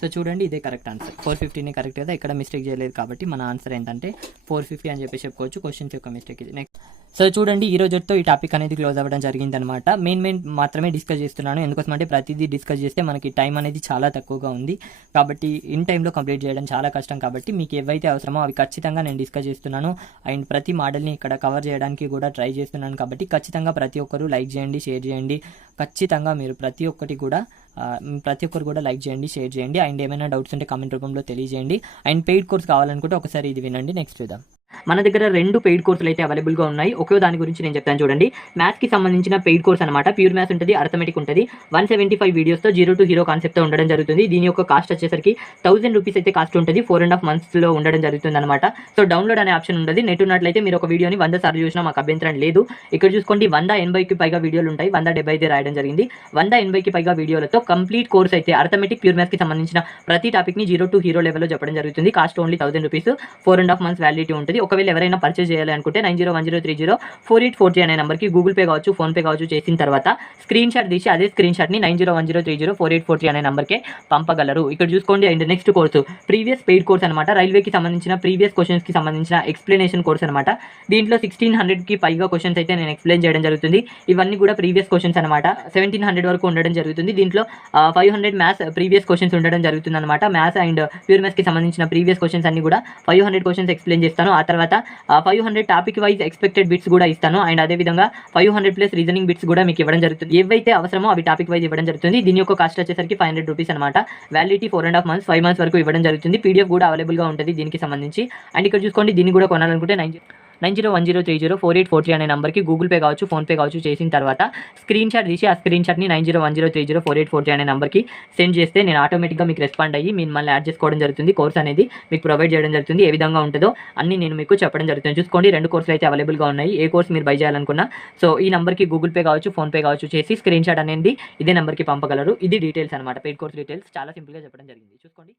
సో చూడండి ఇదే కరెక్ట్ ఆన్సర్ 450 కరెక్ట్ కదా, ఇక్కడ మిస్టేక్ చేయలేదు కాబట్టి మన ఆన్సర్ ఏంటంటే 450 అని చెప్పి చెప్పుకోవచ్చు. క్వశ్చన్స్ యొక్క మిస్టేక్ ఇది. నెక్స్ట్ సో చూడండి ఈ రోజుతో ఈ టాపిక్ అనేది క్లోజ్ అవ్వడం జరిగింది అనమాట. మెయిన్ మాత్రమే డిస్కస్ చేస్తున్నాను. ఎందుకోసం అంటే ప్రతిదీ డిస్కస్ చేస్తే మనకి టైం అనేది చాలా తక్కువగా ఉంది కాబట్టి ఇన్ టైంలో కంప్లీట్ చేయడం చాలా కష్టం కాబట్టి మీకు ఏవైతే అవసరమో అవి ఖచ్చితంగా నేను డిస్కస్ చేస్తున్నాను. అండ్ ప్రతి మోడల్ని ఇక్కడ కవర్ చేయడానికి కూడా ట్రై చేస్తున్నాను కాబట్టి ఖచ్చితంగా ప్రతి ఒక్కరు లైక్ చేయండి, షేర్ చేయండి. ఖచ్చితంగా మీరు ప్రతి ఒక్కరు కూడా లైక్ చేయండి, షేర్ చేయండి. అండ్ ఏమైనా డౌట్స్ ఉంటే కామెంట్ రూపంలో తెలియజేయండి. అండ్ పెయిడ్ కోర్స్ కావాలనుకుంటే ఒకసారి ఇది వినండి. నెక్స్ట్ చూద్దాం. మన దగ్గర 2 పెయిడ్ కోర్సులు అయితే అవైలబుల్గా ఉన్నాయి. ఒకే దాని గురించి నేను చెప్తాను చూడండి. మ్యాథ్స్కి సంబంధించిన పెయిడ్ కోర్స్ అనమాట. ప్యూర్ మ్యాథ్స్ ఉంటుంది, అర్థమెటిక్ ఉంటుంది. 175 వీడియోస్తో 0 to హీరో కాన్సెప్ట్తో ఉండడం జరుగుతుంది. దీని యొక్క కాస్ట్ వచ్చేసరికి 1000 రూపీస్ అయితే కాస్ట్ ఉంటుంది. 4.5 monthsలో ఉండడం జరుగుతుంది అనమాట. సో డౌన్లోడ్ అనే ఆప్షన్ ఉండదు. నెట్ ఉన్నట్లయితే మీరు ఒక వీడియోని 100 సార్లు చూసినా మాకు అభ్యంతరం లేదు. ఇక్కడ చూసుకోండి 180కి పైగా వీడియోలు ఉంటాయి. 170 అయితే రాయడం జరిగింది. 180కి పైగా వీడియోలతో కంప్లీట్ కోర్స్ అయితే అర్థమెటిక్ ప్యూర్ మ్యాథ్స్కి సంబంధించిన ప్రతి టాపిక్ని 0 to హీరో లెవెల్లో చెప్పడం జరుగుతుంది. Cost only 1000 rupees, 4.5 months validity ఉంటుంది. ఒకవేళ ఎవరైనా పర్చేజ్ చేయాలి అనుకుంటే 9010304843 అనే నెంబర్కి గూగుల్ పే కావచ్చు, ఫోన్ పే కావచ్చు చేసిన తర్వాత స్క్రీన్ షాట్ తీసి అదే స్క్రీన్ షాట్ని 9010304843 అనే నెంబర్కే పంపగలరు. ఇక్కడ చూసుకోండి. And next course previous paid course అనమాట. రైల్వేకి సంబంధించిన ప్రీవియస్ క్వశ్చన్స్కి సంబంధించిన ఎక్స్ప్లెనేషన్ కోర్స్ అనమాట. దీంట్లో 1600కి పైగా క్వశ్చన్స్ అయితే నేను ఎక్స్ప్లెయిన్ చేయడం జరుగుతుంది. ఇవన్నీ కూడా ప్రీవియస్ క్వశ్చన్స్ అనమాట. 1700 వరకు ఉండడం జరుగుతుంది. దీంట్లో 500 మ్యాథ్స్ ప్రీవియస్ క్వశ్చన్స్ ఉండడం జరుగుతుంది అనమాట. మ్యాథ్స్ అండ్ ప్యూర్ మ్యాథ్స్కి సంబంధించిన ప్రీవియస్ క్వశ్చన్స్ అన్ని కూడా 500 క్వశ్చన్స్ ఎక్స్ప్లెయిన్ చేస్తాను. ఆ తర్వాత 500 టాపిక్ వైజ్ ఎక్స్పెక్టెడ్ బిట్స్ కూడా ఇస్తాను. అండ్ అదేవిధంగా 500+ రీజనింగ్ బిట్స్ కూడా మీకు ఇవ్వడం జరుగుతుంది. ఏవైతే అవసరమో అవి టాపిక్ వైజ్ ఇవ్వడం జరుగుతుంది. దీని యొక్క కాస్ట్ వచ్చేసరికి 500 రూపీస్ అనమాట. వ్యాలిడిటీ 4.5 months, 5 months వరకు ఇవ్వడం జరుగుతుంది. పీడిఎఫ్ కూడా అవైలబుల్గా ఉంటుంది దీనికి సంబంధించి. అండ్ ఇక్కడ చూసుకోండి దీన్ని కూడా కొనాలనుకుంటే 9010304843 అనే నెంబర్కి గూగుల్ పే కావచ్చు, ఫోన్ పే కావచ్చు చేసిన తర్వాత స్క్రీన్ షాట్ తీసి ఆ స్క్రీన్ షాట్ని 9010304843 అనే నెంబర్కి సెండ్ చేస్తే నేను ఆటోమేటిక్గా మీకు రెస్పాండ్ అయ్యి మిమ్మల్ని యాడ్ చేసుకోవడం జరుగుతుంది. కోర్స్ అనేది మీకు ప్రొవైడ్ చేయడం జరుగుతుంది. ఏ విధంగా ఉంటుందో అన్ని నేను మీకు చెప్పడం జరుగుతుంది. చూసుకోండి 2 కోర్సులు అయితే అవైలబుల్గా ఉన్నాయి. ఏ కోర్స్ మీరు బై చేయాలనుకున్నా సో ఈ నెంబర్కి గూగుల్ పే కావచ్చు, ఫోన్ పే కావచ్చు చేసి స్క్రీన్ షాట్ అనేది ఇదే నెంబర్కి పంపగలరు. ఇది డీటెయిల్స్ అనమాట. పెయిడ్ కోర్స్ డీటెయిల్స్ చాలా సింపుల్గా చెప్పడం జరిగింది. చూసుకోండి.